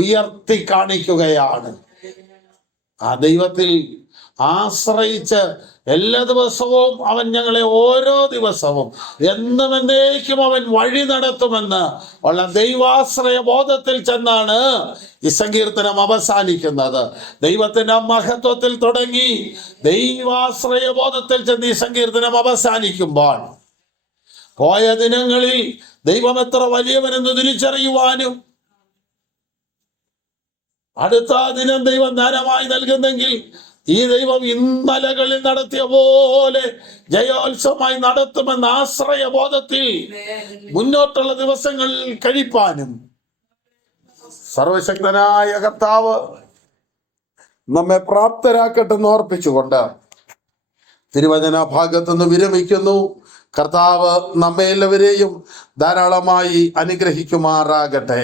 ഉയർത്തി കാണിക്കുകയാണ്. ആ ദൈവത്തിൽ ആശ്രയിച്ച് എല്ലാ ദിവസവും അവൻ ഞങ്ങളെ ഓരോ ദിവസവും എന്നും എന്നേക്കും അവൻ വഴി നടത്തുമെന്ന് ഉള്ള ദൈവാശ്രയ ബോധത്തിൽ ചെന്നാണ് ഈ സങ്കീർത്തനം അവസാനിക്കുന്നത്. ദൈവത്തിന്റെ മഹത്വത്തിൽ തുടങ്ങി ദൈവാശ്രയ ബോധത്തിൽ ചെന്ന് ഈ സങ്കീർത്തനം അവസാനിക്കുമ്പോൾ പോയ ദിനങ്ങളിൽ ദൈവം എത്ര വലിയവനെന്ന് തിരിച്ചറിയുവാനും അടുത്ത ദിനം ദൈവം ദാനമായി നൽകുന്നെങ്കിൽ ഈ ദൈവം ഇന്നലകളിൽ നടത്തിയ പോലെ ജയോത്സവമായി നടത്തുമെന്ന ആശ്രയബോധത്തിൽ മുന്നോട്ടുള്ള ദിവസങ്ങൾ കഴിപ്പാനും സർവശക്തനായ കർത്താവ് നമ്മെ പ്രാപ്തരാക്കട്ടെന്ന് ഓർപ്പിച്ചുകൊണ്ട് തിരുവചന ഭാഗത്തുനിന്ന് വിരമിക്കുന്നു. കർത്താവ് നമ്മെ എല്ലാവരെയും ധാരാളമായി അനുഗ്രഹിക്കുമാറാകട്ടെ.